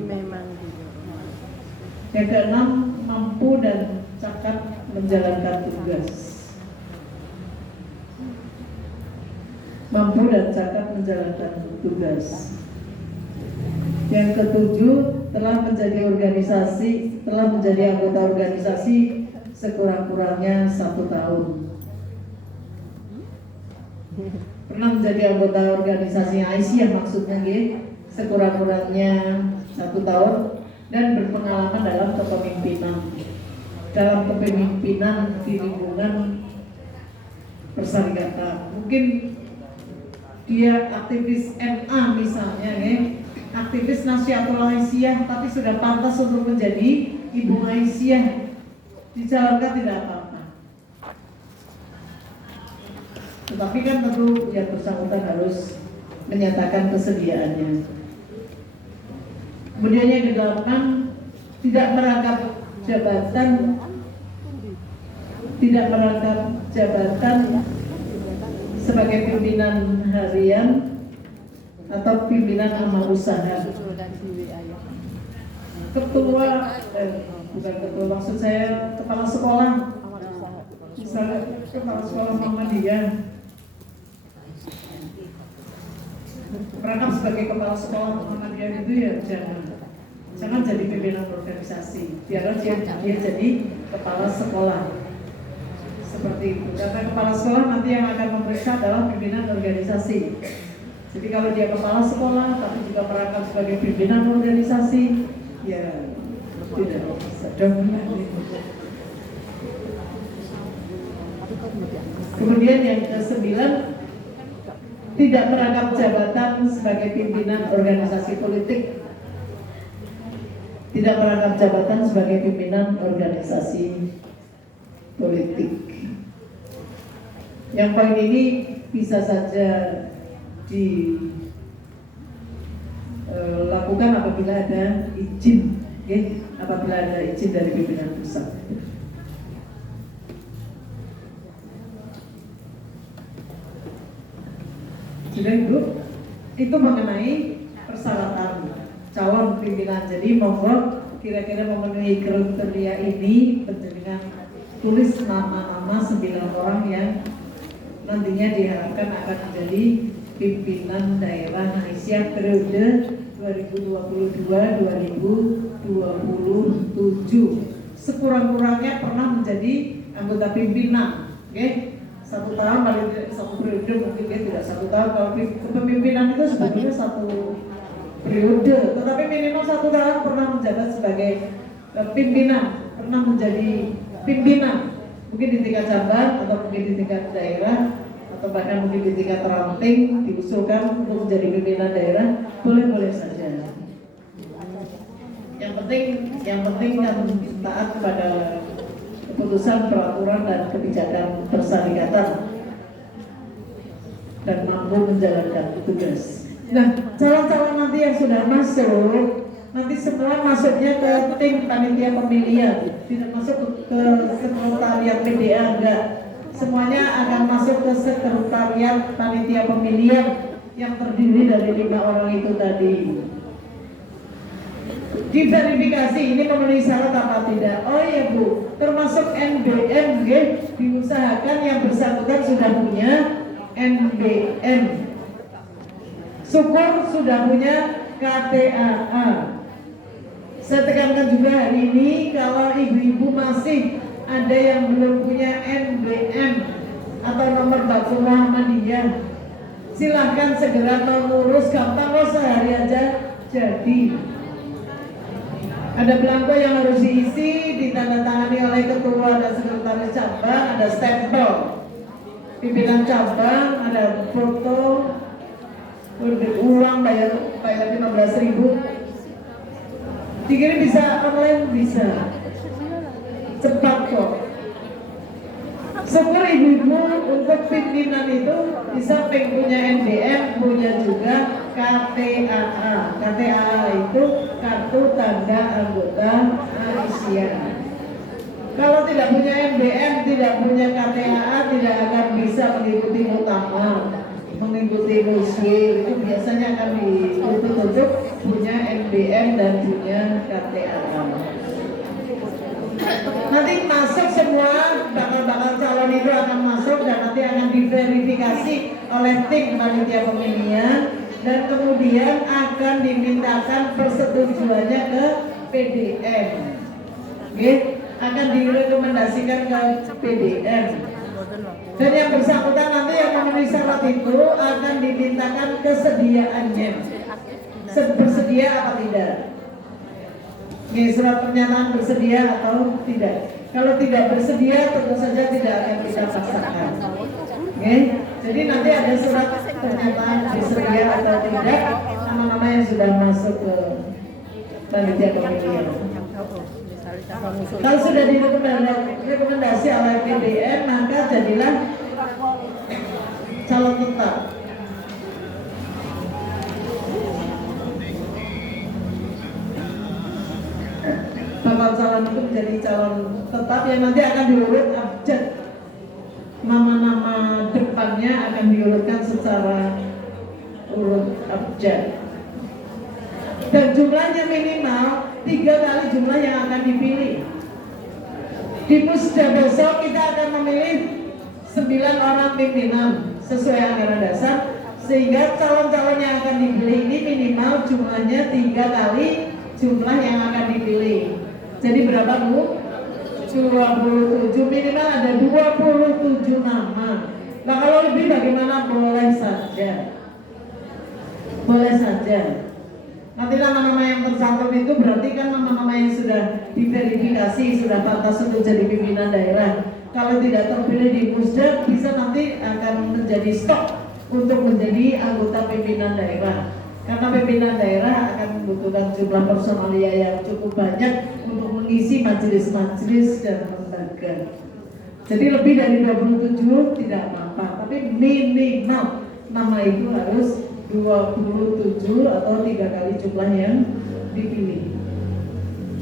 Yang keenam, mampu dan cakap menjalankan tugas. Mampu dan cakap menjalankan tugas. Yang ketujuh, telah menjadi anggota organisasi sekurang-kurangnya 1 tahun. Pernah menjadi anggota organisasi Aisyah maksudnya sekurang-kurangnya 1 tahun dan berpengalaman dalam kepemimpinan di lingkungan persyarikatan. Mungkin dia aktivis MA misalnya aktivis Nahdlatul Aisyah, tapi sudah pantas untuk menjadi Ibu Aisyah. Dicalonkan tidak apa-apa. Tetapi kan tentu yang bersangkutan harus menyatakan kesediaannya. Kemudian yang ke-8, tidak merangkap jabatan sebagai pimpinan harian atau pimpinan amal usaha. Bukan ketua, maksud saya kepala sekolah. Misalnya kepala sekolah Muhammadiyah. Merangkap sebagai kepala sekolah Muhammadiyah itu ya jangan jadi pimpinan organisasi, biarlah dia jadi kepala sekolah. Seperti itu. Karena kepala sekolah nanti yang akan memeriksa adalah pimpinan organisasi. Jadi kalau dia kepala sekolah tapi juga merangkap sebagai pimpinan organisasi, ya tidak bisa dong. Kemudian yang ke-9, tidak merangkap jabatan sebagai pimpinan organisasi politik. Tidak merangkap jabatan sebagai pimpinan organisasi politik. Yang poin ini bisa saja dilakukan apabila ada izin, okay? Apabila ada izin dari pimpinan pusat. Sudah Ibu, itu mengenai persyaratan calon pimpinan. Jadi monggo kira-kira memenuhi kriteria ini, dengan tulis nama-nama 9 orang yang nantinya diharapkan akan menjadi pimpinan daerah Malaysia periode 2022-2027. Sekurang-kurangnya pernah menjadi anggota pimpinan, oke? 1 tahun paling tidak 1 periode, mungkin dia tidak 1 tahun. Kalau kepemimpinan itu sebetulnya 1 periode, tetapi minimal 1 tahun pernah menjabat sebagai pimpinan, pernah menjadi pimpinan, mungkin di tingkat cabang atau mungkin di tingkat daerah atau bahkan mungkin di tingkat ranting diusulkan untuk menjadi pimpinan daerah, boleh-boleh saja. Yang penting kan taat kepada keputusan, peraturan dan kebijakan persyarikatan dan mampu menjalankan tugas. Nah, calon-calon nanti yang sudah masuk, nanti semua masuknya ke tim panitia pemilihan, tidak masuk ke sekretariat PDA, enggak. Semuanya akan masuk ke sekretariat panitia pemilihan yang terdiri dari 5 orang itu tadi. Diverifikasi ini memenuhi syarat apa tidak? Oh iya Bu, termasuk NBM, diusahakan yang bersangkutan sudah punya NBM. Syukur sudah punya KTAA. Saya tekankan juga hari ini, kalau ibu-ibu masih ada yang belum punya NBM atau nomor bakul Muhammadiyah, silahkan segera mengurus, gampang kok, sehari aja jadi. Ada belangko yang harus diisi, ditandatangani oleh ketua dan sekretaris cabang, ada stempel pimpinan cabang, ada foto, uang bayar 15.000. Dikirim bisa online, bisa cepat kok. Syukur ibu-ibu untuk pimpinan itu bisa punya NBM, punya juga KTAA. KTAA itu kartu tanda anggota Malaysia. Kalau tidak punya NBM, tidak punya KTAA, tidak akan bisa mengikuti muktamar, mengikuti musyir. Itu biasanya akan ditutup punya NBM dan punya KTAA. Nanti masuk semua, bakal calon itu akan masuk dan nanti akan diverifikasi oleh tim panitia pemilihan dan kemudian akan dimintakan persetujuannya ke PDM. Akan direkomendasikan ke PDM. Dan yang bersangkutan nanti yang memenuhi syarat itu akan dimintakan kesediaannya. Bersedia apa tidak? Surat pernyataan bersedia atau tidak. Kalau tidak bersedia tentu saja tidak akan kita paksakan. Jadi nanti ada surat pernyataan bersedia atau tidak, nama-nama yang sudah masuk ke panitia pemilihan. Kalau sudah direkomendasi oleh PDM, maka jadilah calon tetap. Bakal calon itu menjadi calon tetap yang nanti akan diurut abjad. Nama-nama depannya akan diurutkan secara urut abjad. Dan jumlahnya minimal 3 kali jumlah yang akan dipilih. Di Pusda besok kita akan memilih 9 orang pimpinan sesuai anggaran dasar, sehingga calon-calon yang akan dipilih ini minimal jumlahnya 3 kali jumlah yang akan dipilih. Jadi berapa Bu? 27, minimal ada 27 nama. Nah kalau lebih bagaimana? Boleh saja. Boleh saja. Nanti nama-nama yang tercantum itu berarti kan nama-nama yang sudah diverifikasi, sudah pantas untuk jadi pimpinan daerah. Kalau tidak terpilih di Musda, bisa nanti akan menjadi stok untuk menjadi anggota pimpinan daerah. Karena pimpinan daerah akan membutuhkan jumlah personalia yang cukup banyak untuk mengisi majelis-majelis dan lembaga. Jadi lebih dari 27 tidak apa-apa, tapi minimal nama itu harus 27 atau 3 kali jumlah yang dipilih.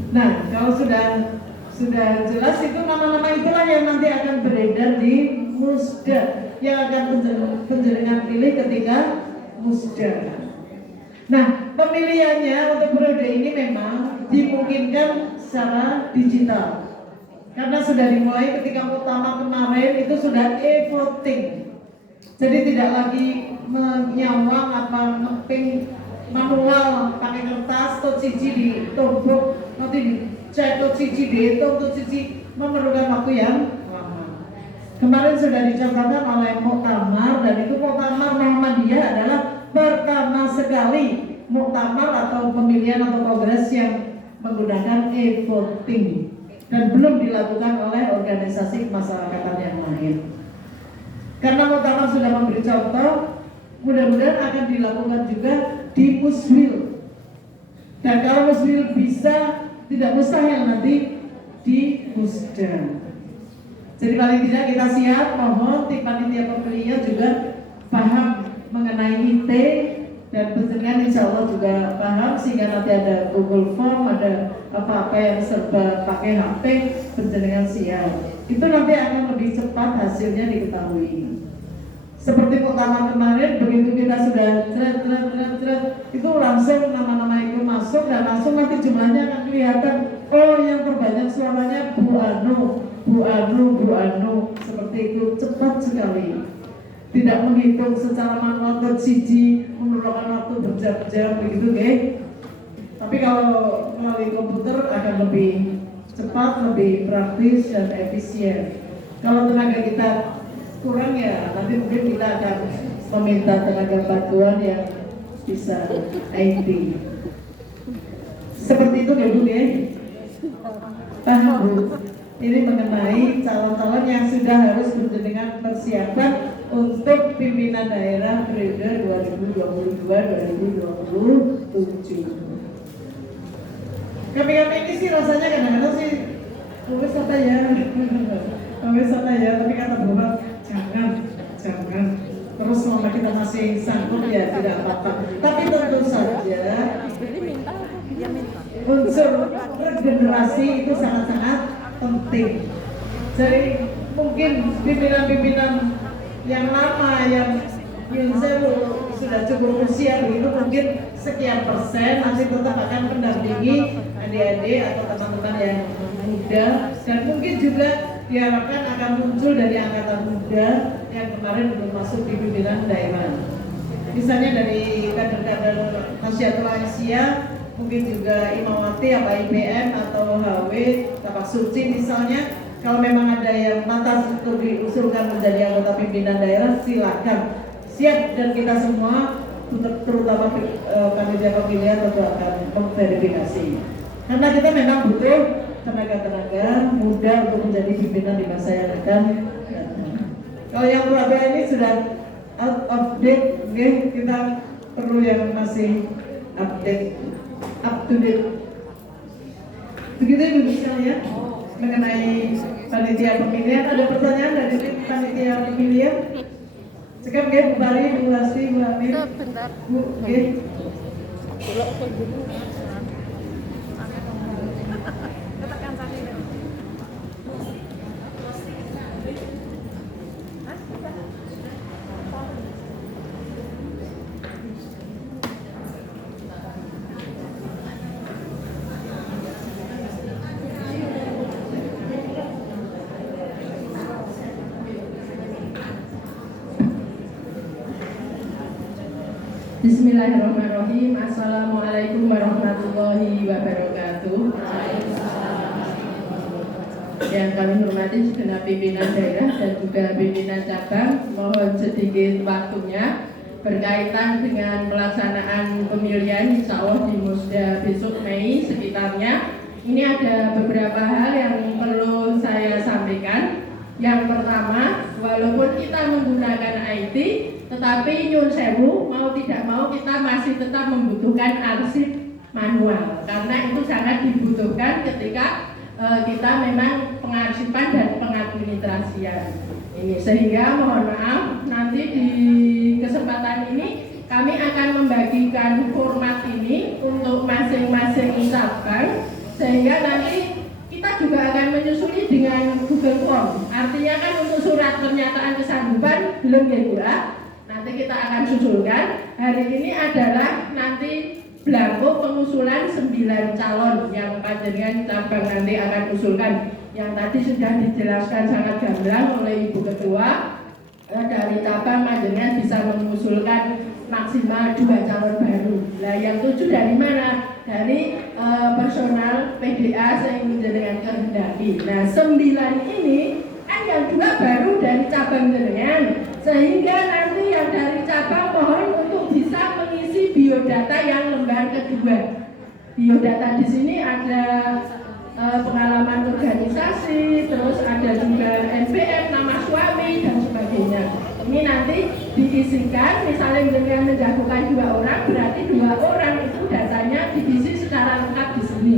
Nah, kalau sudah jelas itu nama-nama itulah yang nanti akan beredar di Musda, yang akan penjaringan pilih ketika Musda. Nah, pemilihannya untuk periode ini memang dimungkinkan secara digital. Karena sudah dimulai ketika muktamar kemarin itu sudah e-voting. Jadi tidak lagi menyawang apa ngeping manual pakai kertas atau cici ditumbuk nanti dicek atau cici dihitung atau cici memerlukan waktu yang lama. Kemarin sudah dicontohkan oleh muktamar dan itu muktamar Muhammadiyah adalah pertama sekali muktamar atau pemilihan atau kongres yang menggunakan e-voting dan belum dilakukan oleh organisasi kemasyarakatan yang lain. Karena muktamar sudah memberi contoh, mudah-mudahan akan dilakukan juga di Muswil. Dan kalau Muswil bisa, tidak mustahil nanti di Musda. Jadi paling tidak kita siap, mohon tim panitia pemilihan juga paham mengenai IT dan penjenengan insya Allah juga paham sehingga nanti ada Google Form, ada apa-apa yang serba pakai HP, penjenengan siap. Itu nanti akan lebih cepat hasilnya diketahui. Seperti muktamar kemarin, begitu kita sudah ceret, itu langsung nama-nama itu masuk dan langsung nanti jumlahnya akan kelihatan. Oh, yang terbanyak suaranya Bu Anu, seperti itu cepat sekali. Tidak menghitung secara manual ke siji, memerlukan waktu berjam-jam begitu, okay? Tapi kalau melalui komputer akan lebih cepat, lebih praktis dan efisien. Kalau tenaga kita kurang ya, nanti mungkin kita akan meminta tenaga bantuan yang bisa IT. Seperti itu ya Bu ya? Paham Bu? Ini mengenai calon-calon yang sudah harus berjenengan persiapan untuk pimpinan daerah periode 2022-2027. Kami ini sih rasanya kadang-kadang sih tulis apa ya, tapi kata Bapak jangan. Terus selama kita masih sanggup ya tidak apa-apa. Tapi tentu saja unsur regenerasi itu sangat-sangat penting. Jadi mungkin pimpinan-pimpinan yang lama yang sudah cukup usia begitu mungkin sekian persen nanti tetap akan mendampingi adik-adik atau teman-teman yang muda dan mungkin juga diharapkan akan muncul dari angkatan muda yang kemarin belum masuk di pimpinan daerah. Misalnya dari kader-kader Nahdlatul Aisyah, mungkin juga Imawati, apa IPM atau HW, Tapak Suci misalnya. Kalau memang ada yang pantas untuk diusulkan menjadi anggota pimpinan daerah, silakan. Siap dan kita semua, terutama panitia pemilihan tentu akan memverifikasi. Karena kita memang butuh tenaga-tenaga muda untuk menjadi pimpinan di masa yang akan datang. Kalau yang tua ini sudah out of date, okay? Kita perlu yang masih update, up to date. Begitu Ibu sekalian mengenai panitia pemilihan. Ada pertanyaan dari tim panitia pemilihan? Cekap ya Bu Bari, Bu Lasti, Bu Amir. Bentar. Bu, oke. Bismillahirrahmanirrahim. Assalamualaikum warahmatullahi wabarakatuh. Yang kami hormati segenap pimpinan daerah dan juga pimpinan cabang, mohon sedikit waktunya berkaitan dengan pelaksanaan pemilihan insya Allah di Musda besok Mei sekitarnya. Ini ada beberapa hal yang perlu saya sampaikan. Yang pertama, walaupun kita menggunakan IT, tetapi nyun sewu mau tidak mau kita masih tetap membutuhkan arsip manual, karena itu sangat dibutuhkan ketika kita memang pengarsipan dan pengadministrasian ini. Sehingga mohon maaf, nanti di kesempatan ini kami akan membagikan format ini untuk masing-masing cabang, sehingga nanti kita juga akan menyusuli dengan Google Form. Artinya kan untuk surat pernyataan kesanggupan belum ya Bu ya? Nanti kita akan susulkan. Hari ini adalah nanti belangko pengusulan 9 calon yang panjenengan cabang nanti akan usulkan. Yang tadi sudah dijelaskan sangat gamblang oleh Ibu Ketua, dari cabang panjenengan bisa mengusulkan maksimal 2 calon baru. Nah, yang 7 dari mana? Dari personal PDA yang jenengan kehendaki. Nah, 9 ini kan yang 2 baru dari cabang jenengan, sehingga nanti yang dari cabang mohon untuk bisa mengisi biodata yang lembar kedua. Biodata di sini ada pengalaman organisasi, terus ada juga NPM, nama suami dan sebagainya. Ini nanti diisikan, misalnya dengan menjagokan 2 orang, berarti 2 orang itu datanya diisi secara lengkap di sini.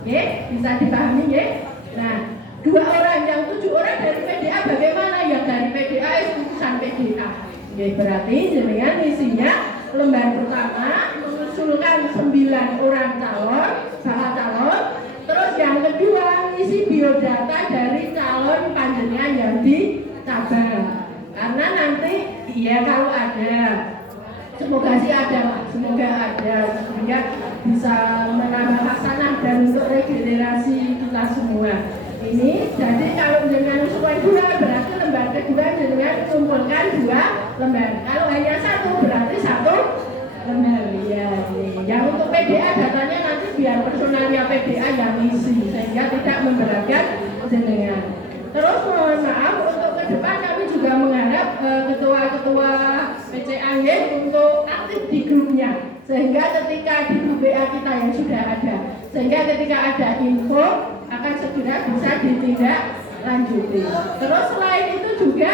Oke, bisa dipahami ya? Nah, 2 orang, yang 7 orang dari PDA bagaimana? Yang dari PDA itu urusan PDA. Oke, berarti jenengan isinya lembar pertama mengusulkan 9 orang calon, bakal calon. Terus yang kedua isi biodata dari calon panjenengan yang di cabang. Karena nanti ya kalau ada, semoga sih ada Pak, semoga ada, sehingga bisa menambah hasanah dan untuk regenerasi kita semua. Ini jadi kalau dengan usulan 2 berarti lembar kedua dengan kumpulkan 2 lembar. Kalau hanya 1 berarti 1 lembar. Ya, yang untuk PDA datanya nanti biar personalnya PDA yang isi, sehingga tidak memberatkan jenengan. Terus mohon maaf, untuk ke depan kami juga mengharap ketua-ketua PCA untuk aktif di grupnya, sehingga ketika di grup WA kita yang sudah ada, sehingga ketika ada info akan segera bisa ditindak lanjuti. Terus selain itu juga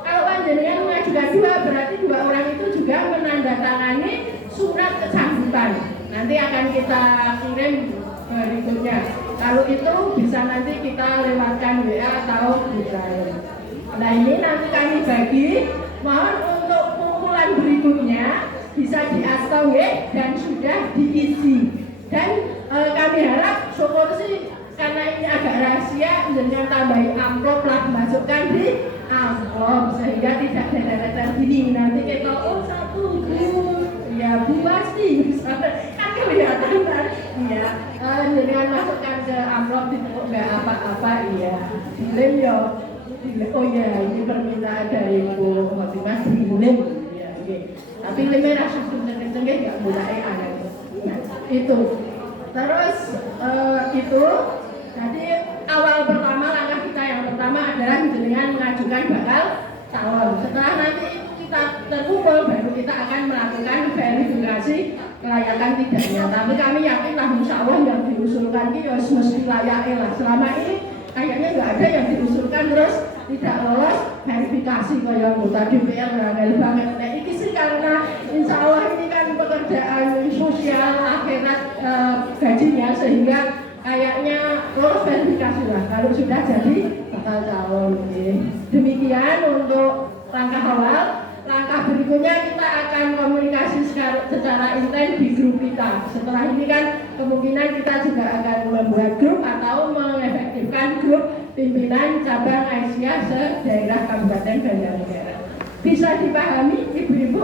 kalau panjenengan mengajukan 2 berarti 2 orang itu juga menandatangani surat kesanggupan. Nanti akan kita kirim berikutnya. Kalau itu bisa nanti kita lewatkan WA atau grup lain. Nah, ini nanti kami bagi. Mohon untuk kumpulan berikutnya bisa di-asto dan sudah diisi. Dan kami harap syukur sih karena ini agak rahasia, dengan tambahin amplop lah, masukkan di amplop sehingga tidak deret-deret gini. Nanti kita satu grup ya Bu pasti kan kelihatan kan ya, dengan masukkan ke amplop itu nggak apa-apa ya, dilem ya. Oh ya, ini permintaan dari Bu Khotimah dilem ya, oke. Tapi lemnya rasa kenceng-kenceng nggak mulai aneh. Nah, itu terus itu jadi awal pertama, langkah kita yang pertama adalah dengan mengajukan bakal calon. Setelah nanti itu kita terkumpul, baru kita akan melakukan verifikasi kelayakan tidaknya. Tapi kami yakin lah insya Allah yang diusulkan ini harus mesti layaknya lah. Selama ini kayaknya nggak ada yang diusulkan terus tidak lolos verifikasi kayak anggota DPR angel banget. Nah ini sih karena insya Allah ini kan pekerjaan sosial akhirat gajinya, sehingga kayaknya lolos verifikasi lah kalau sudah jadi bakal calon. Demikian untuk langkah awal. Langkah berikutnya kita akan komunikasi secara intens di grup kita. Setelah ini kan kemungkinan kita juga akan membuat grup atau mengefektifkan grup pimpinan cabang Aisyah se-daerah Kabupaten Banjarnegara. Bisa dipahami Ibu-Ibu?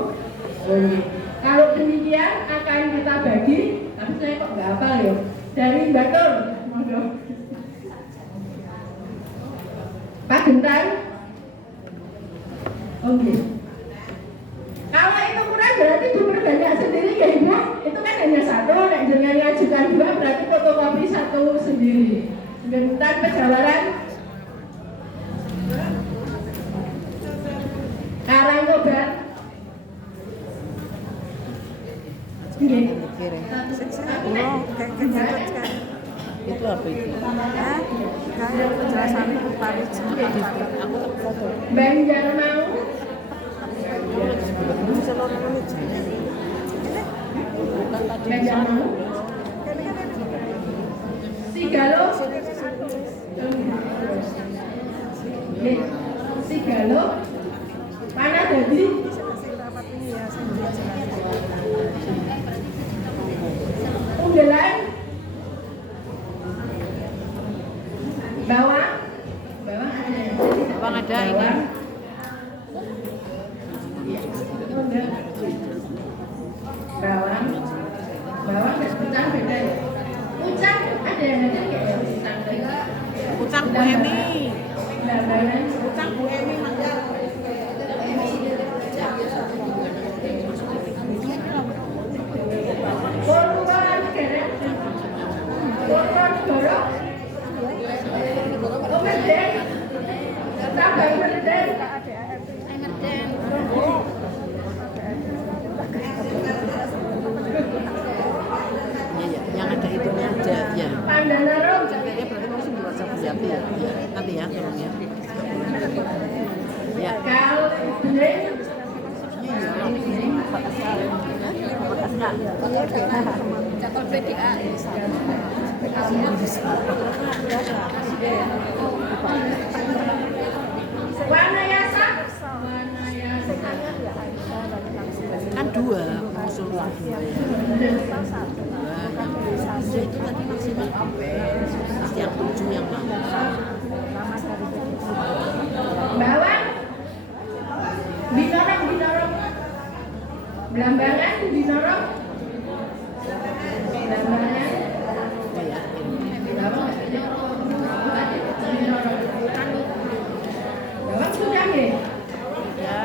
Kalau demikian akan kita bagi, tapi saya kok nggak hafal ya. Dari Batur, Pak Gentang. Oke. Kalau itu kurang berarti diperbaiki. dengan ngajukan 2 berarti fotokopi 1 sendiri. Sebentar pejawaran. Karangkobar. Nggih. Itu apa itu? Kayak penjelasan Paris. Banjarmaung. Banjarmaung. Sigalo. Nggih. Sigalo. Mana dadi? Unggelan. Bawang. Bawang ada ya? Bawang ada ini. Bawang. Iya. Bawang. Bawang ucang beda ya? Ucang ada yang ada nggak ya? Ucang Bu Emi. Lambangan. Ucang Bu Emi mangga. Purworejo. Purworejo. Omeden. Tabang Meden. Iya, yang ada itunya aja ya. Pandanarum. Dia berarti mau sih merasa berjati ya. Iya, nanti ya tolong ya. Ya. Kalbring. Jadwal PDA. Wanayasa. Kan 2 usul dua ya. Ya itu tadi maksimal sampai yang 7 yang mau. Bawang. Binorong, binorong. Belambangan, binorong. Belambangan. Ya, Bawang. Binorong. Bawang sudah ya? ya.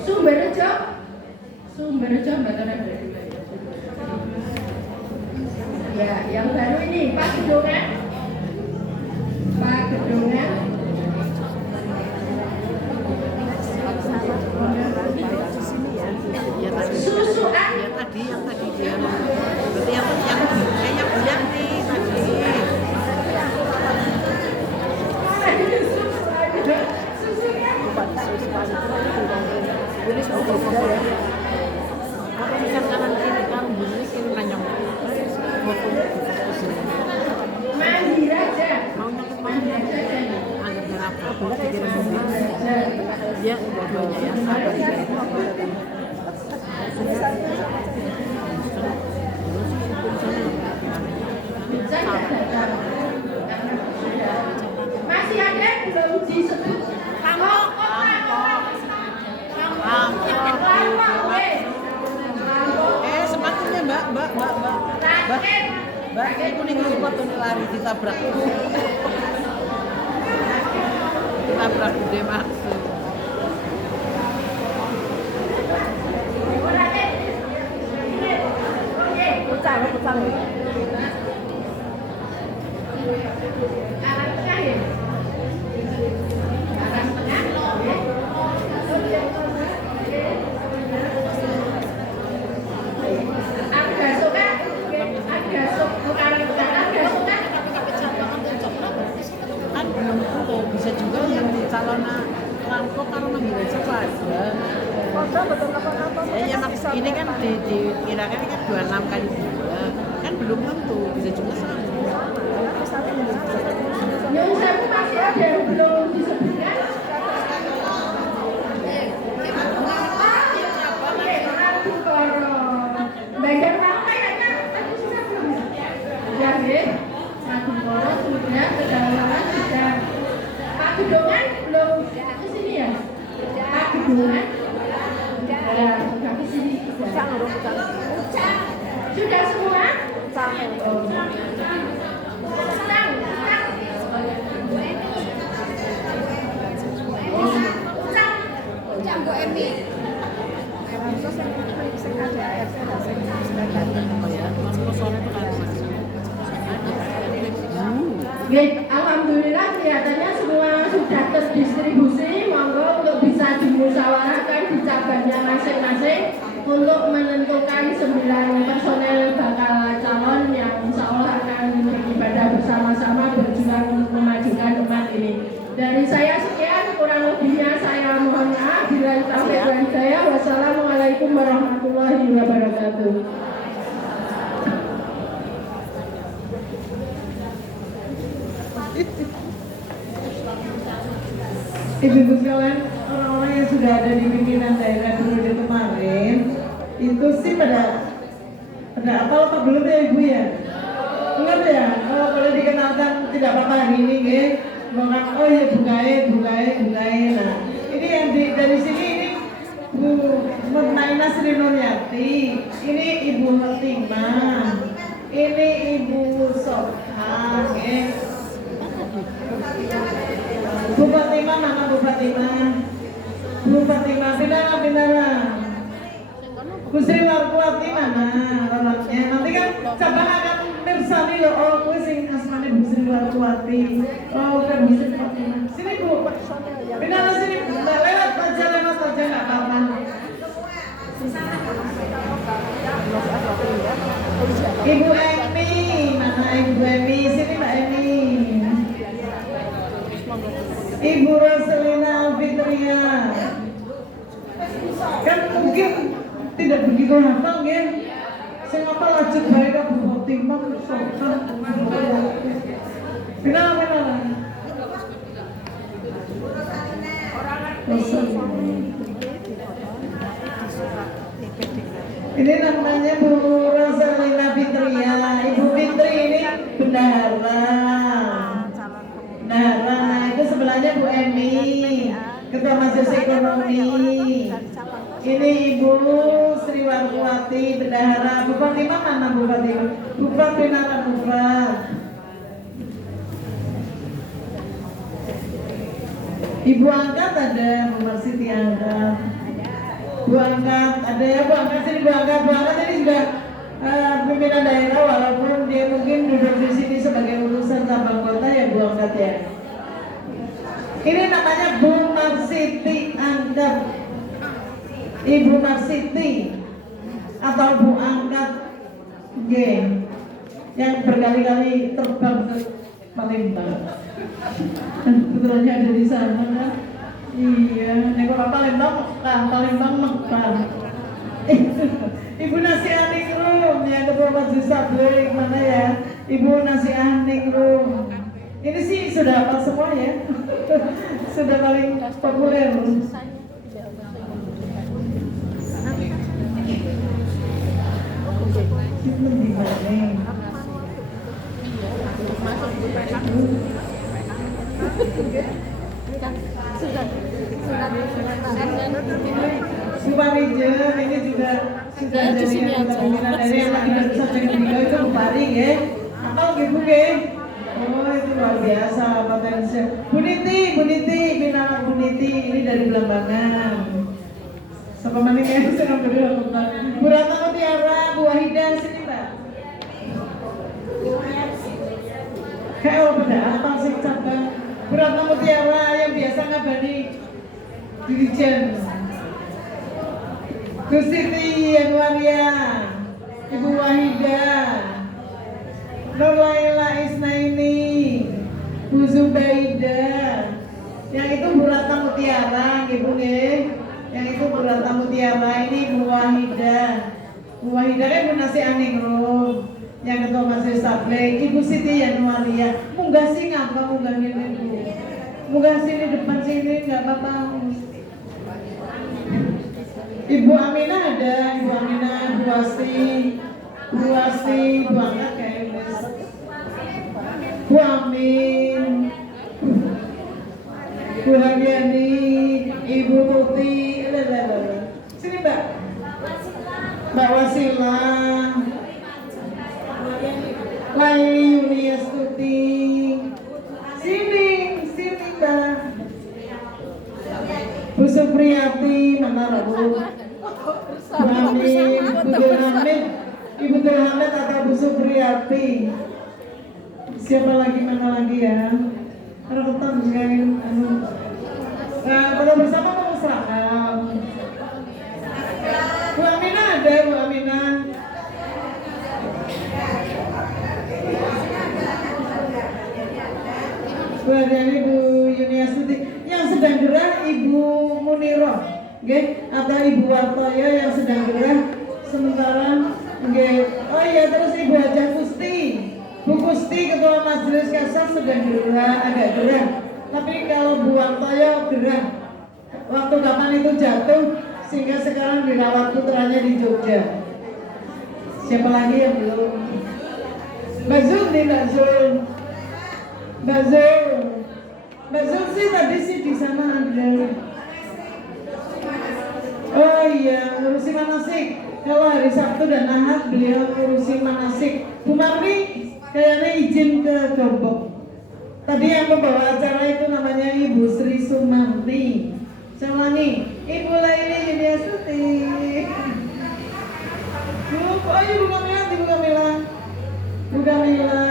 Sumberjo. Sumberjo bakalan ada. Ya, yang baru ini Pak Gedongan. Pak Gedongan. Ya tadi. Susuan. Ya tadi yang tadi dia. Berarti yang kayaknya bulan nih tadi. Ini sebuah ya. Apa bisa kanan kiri kan bunyi kiri nanyong. Mandiraja. Mau nyakit mau anggap berapa? Dikirim mobil. Ya, dua-duanya ya. Ada tiga itu. Masih ada yang belum disebut. Sepatunya mbak. Mbak, kayak kuning sepatunya lari ditabrak. Ditabrak gede maksud. Pucang. Arah tengah ya? Arah tengah. Ada suka? Ada suka. Ada suka? Kan belum tentu bisa juga yang di calon langkung kalau mengambil cepat. Ya maksud ini kan dikirakan kan 26 kali 2 kan belum tentu bisa juga sama. Yang satu masih ada yang belum disebutkan. Banjarmaung kayaknya tadi sudah belum ya? Sudah ya? Madukoro sudah, Pedalaman sudah. Pak Gedongan belum ke sini ya? Pak Gedongan? Ya, sudah ke sini. Sudah semua? Ucang Bu Emi. Alhamdulillah kelihatannya semua sudah terdistribusi. Monggo untuk bisa dimusyawarahkan di cabangnya masing-masing untuk menentukan 9 personel bakal calon yang insya Allah akan beribadah bersama-sama berjuang untuk memajukan umat ini. Dari saya sekian, kurang lebihnya saya mohon maaf. Bila taufiq wal hidayah. Wassalamualaikum warahmatullahi wabarakatuh. Ibu-ibu sekalian, orang-orang yang sudah ada di pimpinan daerah periode kemarin itu sih pada apa belum ya Ibu ya? Enggak ya? Oh, boleh dikenalkan tidak apa-apa hari ini ya. Oh ya bukain. Nah, ini yang dari sini ini Bu Murnaina Sri Nuryati, ini Ibu Fatima, ini Ibu Sokha, ya. Bu Fatima mana Bu Fatima? Bu Fatima Binara. Bu Sri Warkuwati mana orangnya? Nanti kan cabang akan mirsani loh. Oh, gue sing asmane Bu Sri Warkuwati. Oh, bukan Bu Sri Fatima. Sini Bu. Binara sini. Lewat aja nggak apa-apa. Ibu Emi mana Ibu Emi? Sini Mbak Emi. Ibu Roselina Fitria, kan mungkin tidak begitu hafal ya. Saya hafal aja baik Ibu Fatimah, benar. Ini namanya Bu Roselina Fitria, Ibu Fitri ini bendahara. Nah, itu sebelahnya Bu Emi, Ketua Majelis Ekonomi. Ini Ibu Sri Warkuwati, bendahara. Bu Fatimah mana Bu Fatimah? Bufat Binara Bufat. Ibu angkat ada, Bu Siti angkat. Bu angkat ada ya, Bu angkat sini Bu angkat ini juga pimpinan daerah, walaupun dia mungkin duduk di sini sebagai urusan cabang kota ya Bu angkat ya. Ini namanya Bu Marsiti angkat, Ibu Marsiti atau Bu angkat G yang berkali-kali terbang ke Palembang. Kebetulannya ada di sana kan. Iya, kalau Palembang Mekah. Ibu Nasiah Ningrum yang Ketua Majelis Tabligh mana ya? Ibu Nasiah Ningrum. Ini sih sudah apa semua ya? Sudah paling populer. Suparijem ini juga sudah jadi pimpinan dari yang lagi bersama dengan beliau itu Bu Pari ya. Apa gitu ya? Oh itu luar biasa potensial. Bu Niti, Binara Bu Niti ini dari Belambangan. Siapa mana ya? Saya berdua Bu Ratna Mutiara, Bu Wahida sini Mbak. Kayak pada apa sih cabang? Bu Ratna Mutiara yang biasa ngabani Dirijen. Bu Siti Yanwaria, Ibu Wahida, Nur Laila Isnaini, Bu Zubaida, yang itu Bu Ratna Mutiara, Ibu nih, yang itu Bu Ratna Mutiara, ini Bu Wahida. Bu Wahida kan Bu Nasiah Ningrum, yang Ketua Majelis Tabligh, Ibu Siti Yanwaria. Munggah sih ngapa munggah gini Bu? Munggah sini depan sini nggak apa-apa. Ibu Aminah ada, Ibu Aminah, Bu Asti, Bu angkat kayak Mas. Bu Amin, Bu Haryani, Ibu Tuti, sini Mbak. Mbak Wasila, Laili Yuniastuti, sini Mbak. Bu Supriyati, mana Bu? Bu Amin, Bu Durhamid, Ibu Durhamid atau Bu Supriyati. Siapa lagi, mana lagi ya? Rebutan dengan pada bersama mau seragam. Bu Aminah ada, Bu Aminah. Bu Adiani, Bu Yuniastuti. Yang sedang gerah Ibu Muniro, okay? Atau Ibu Wartoyo yang sedang gerah sementara. Okay. Oh iya, terus Ibu Haja Kusti, Bu Kusti Ketua Majelis Kasar sedang gerah, agak gerah. Tapi kalau Bu Wartoyo gerah. Waktu kapan itu jatuh sehingga sekarang dirawat putranya di Jogja. Siapa lagi yang belum? Mbak Zul nih, Mbak Zul. Mbak Zul. Mbak Zul sih tadi sih di sana ada. Oh iya, ngurusi manasik. Kalau hari Sabtu dan Ahad beliau ngurusi manasik. Bu Marni kayaknya izin ke Lombok. Tadi yang membawa acara itu namanya Ibu Sri Sumanti. Sama nih, Ibu Laili Yudiastuti. Oh Ibu Kamila, Ibu Kamila. Bu Kamila.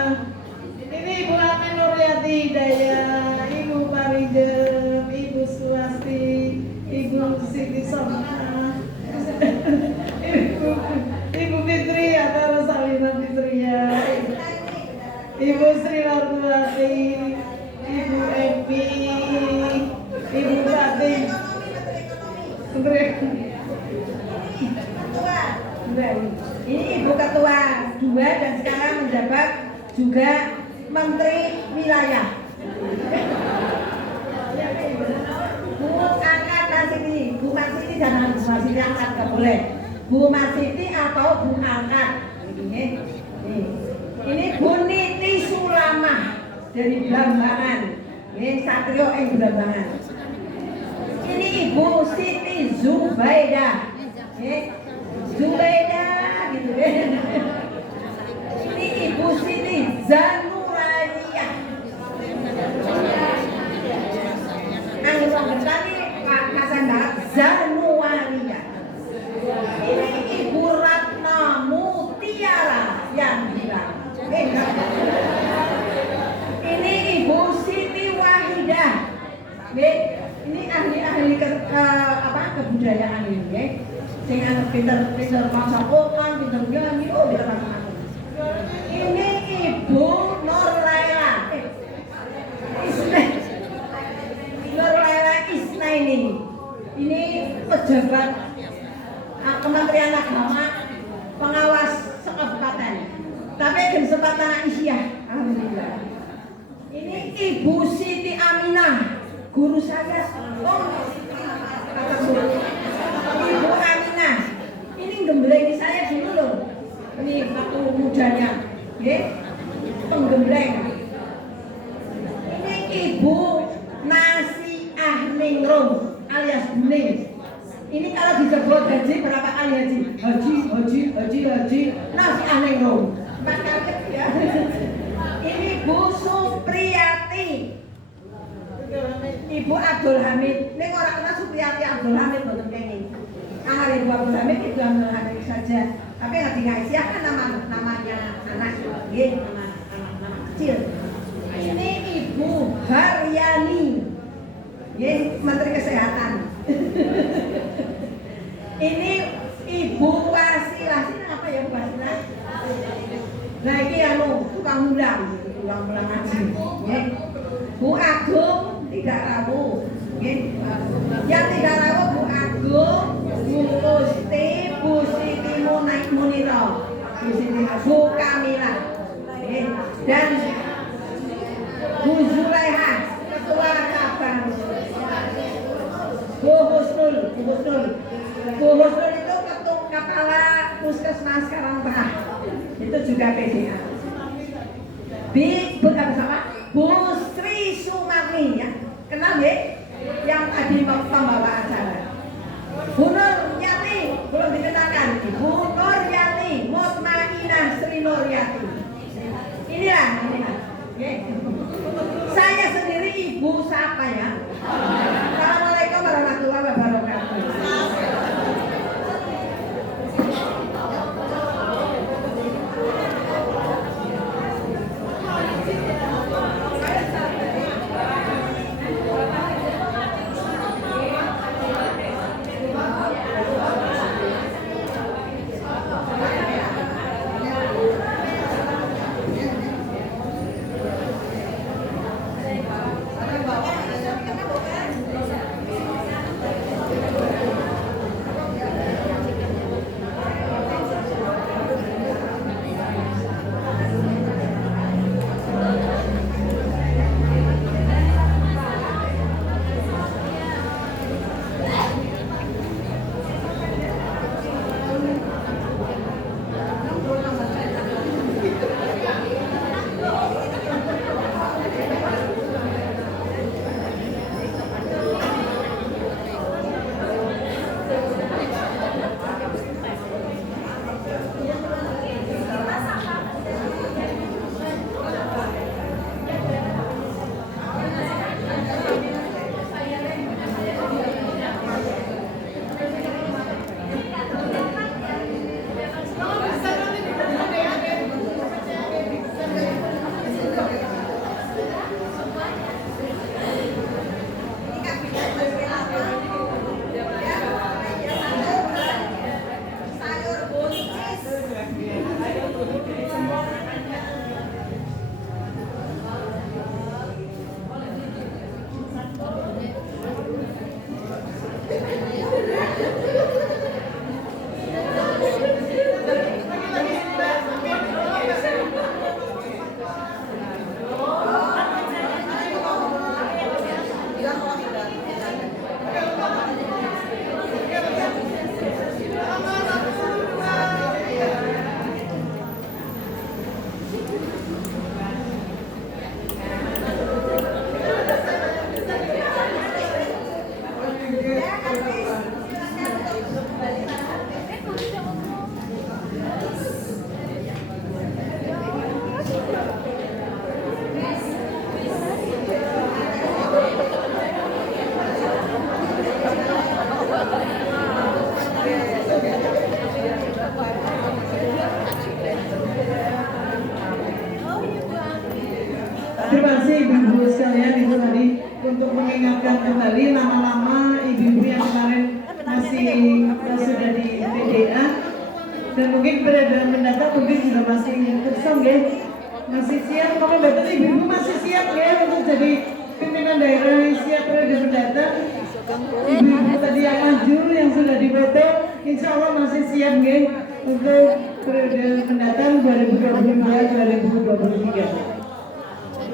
Ini Ibu Amin Nuryati Hidayah, Ibu Parijem, Ibu Suwasti, Ibu Siti Somna, Ibu Fitri atau Rosalina Fitria, Ibu Sri Wartuwati, Ibu Epi, Ibu Fatin. Ini Ibu Ketua 2 dan sekarang menjabat juga Menteri Wilayah. Bu angkat Masiti, Bu Masiti jangan Bu Masiti angkat, nggak boleh. Bu Masiti atau Bu angkat. Ini Bu Niti Sulamah dari Blambangan. Ini Satrio Blambangan. Ini Ibu Siti Zubaidah. Zubaidah gitu deh. Ini Ibu Siti Zanuraliyah. Anggota bertani Pak Hasan Barat Zanuraliyah. Ini Ibu Ratna Mutiara yang bilang. Ini Ibu Siti Wahidah. Ini ahli-ahli kebudayaan ini ya. Sing pinter masak oman, pinter nyanyi, pinter masak. Ini Ibu Nur Laila. Nur Laila Isnaini. Ini pejabat Kementerian Agama, pengawas sekabupaten. Tapi kan sempat tanah Isyah. Alhamdulillah. Ini Ibu Siti Aminah, guru saya. Ibu Aminah. Ini gembleng saya dulu loh. Ini waktu mudanya, penggembleng. Ini Ibu Nasiah Ningrum alias Buning. Ini kalau disebut haji berapa kali haji? Haji. Nasiah Ningrum. Kaget ya. Ini Bu Supriyati. Ibu Abdul Hamid. Ini orang kena Supriyati Abdul Hamid betul kenging. Anggar Ibu Abdul Hamid itu Abdul Hamid saja. Tapi nggak dikasih kan namanya anak, nama kecil. Ini Ibu Haryani, Menteri Kesehatan. Ini Ibu Wasilah, ini apa ya Bu Wasilah? Nah ini yang tukang ulang ngaji. Bu Agung tidak rawu. Yang tidak rawu Bu Agung, Bu Kusti, Bu Siti Muniro, Bu Kamila, dan Bu Zulaiha, Ketua Cabang. Bu Husnul itu kepala Puskesmas Karangtengah. Itu juga PDA. Bu Sri Sumarni ya. Kenal ya? Yang tadi pembawa acara. Bu Nur Yati belum dikenalkan. Bu Nur Yati, Mutmainah Sri Nur Yati. Inilah. Saya sendiri ibu siapa ya? Assalamualaikum warahmatullahi wabarakatuh. Terima kasih ibu-ibu sekalian, itu tadi untuk mengingatkan kembali nama-nama ibu-ibu yang kemarin masih sudah di PDA dan mungkin periode mendatang mungkin sudah masih kosong ya, masih siap. Kalau betul ibu-ibu masih siap ya untuk jadi pimpinan daerah siap periode mendatang. Ibu-ibu tadi yang maju yang sudah difoto, insya Allah masih siap ya untuk periode mendatang 2022-2023.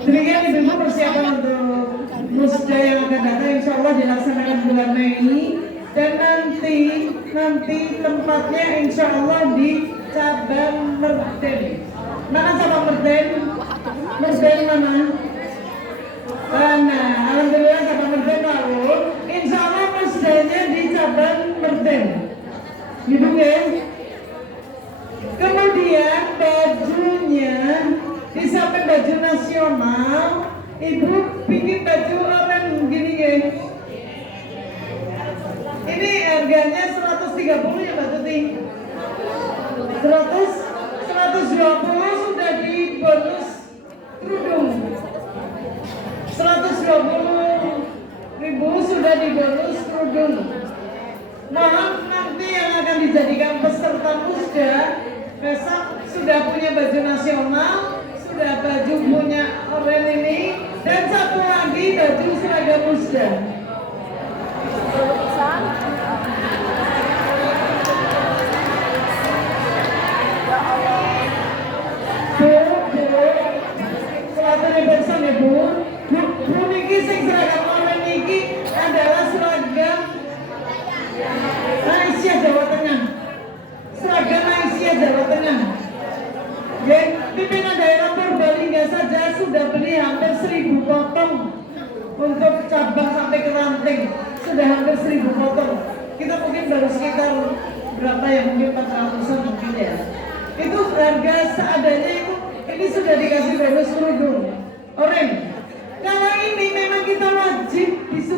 Demikian ibu-ibu persiapan untuk musda yang akan datang, insya Allah dilaksanakan bulan Mei ini. Dan nanti tempatnya insya Allah di cabang Merden. Mana cabang Merden? Merden mana? Nah, alhamdulillah cabang Merden lalu. Insya Allah musdanya di cabang Merden. Ibu ya. Kemudian bajunya di samping baju nasional, ibu bikin baju oranye gini ya. Ini harganya 130 ya Mbak Tuti. 120 sudah di bonus kerudung. 120.000 sudah di bonus kerudung. Mohon nanti yang akan dijadikan peserta musda besok sudah punya baju nasional, sudah baju punya oranye ini, dan satu lagi baju seragam musda. Bu niki sing seragam oranye niki adalah seragam Aisyah Jawa Tengah. Seragam Aisyah Jawa Tengah. Ya, pimpinan daerah Purbalingga saja sudah beli hampir 1000 potong untuk cabang sampai ke ranting. Sudah hampir 1000 potong. Kita mungkin baru sekitar berapa ya, mungkin 400-an mungkin ya. Itu harga seadanya itu, ini sudah dikasih bonus kerudung oranye. Kalau ini memang kita wajib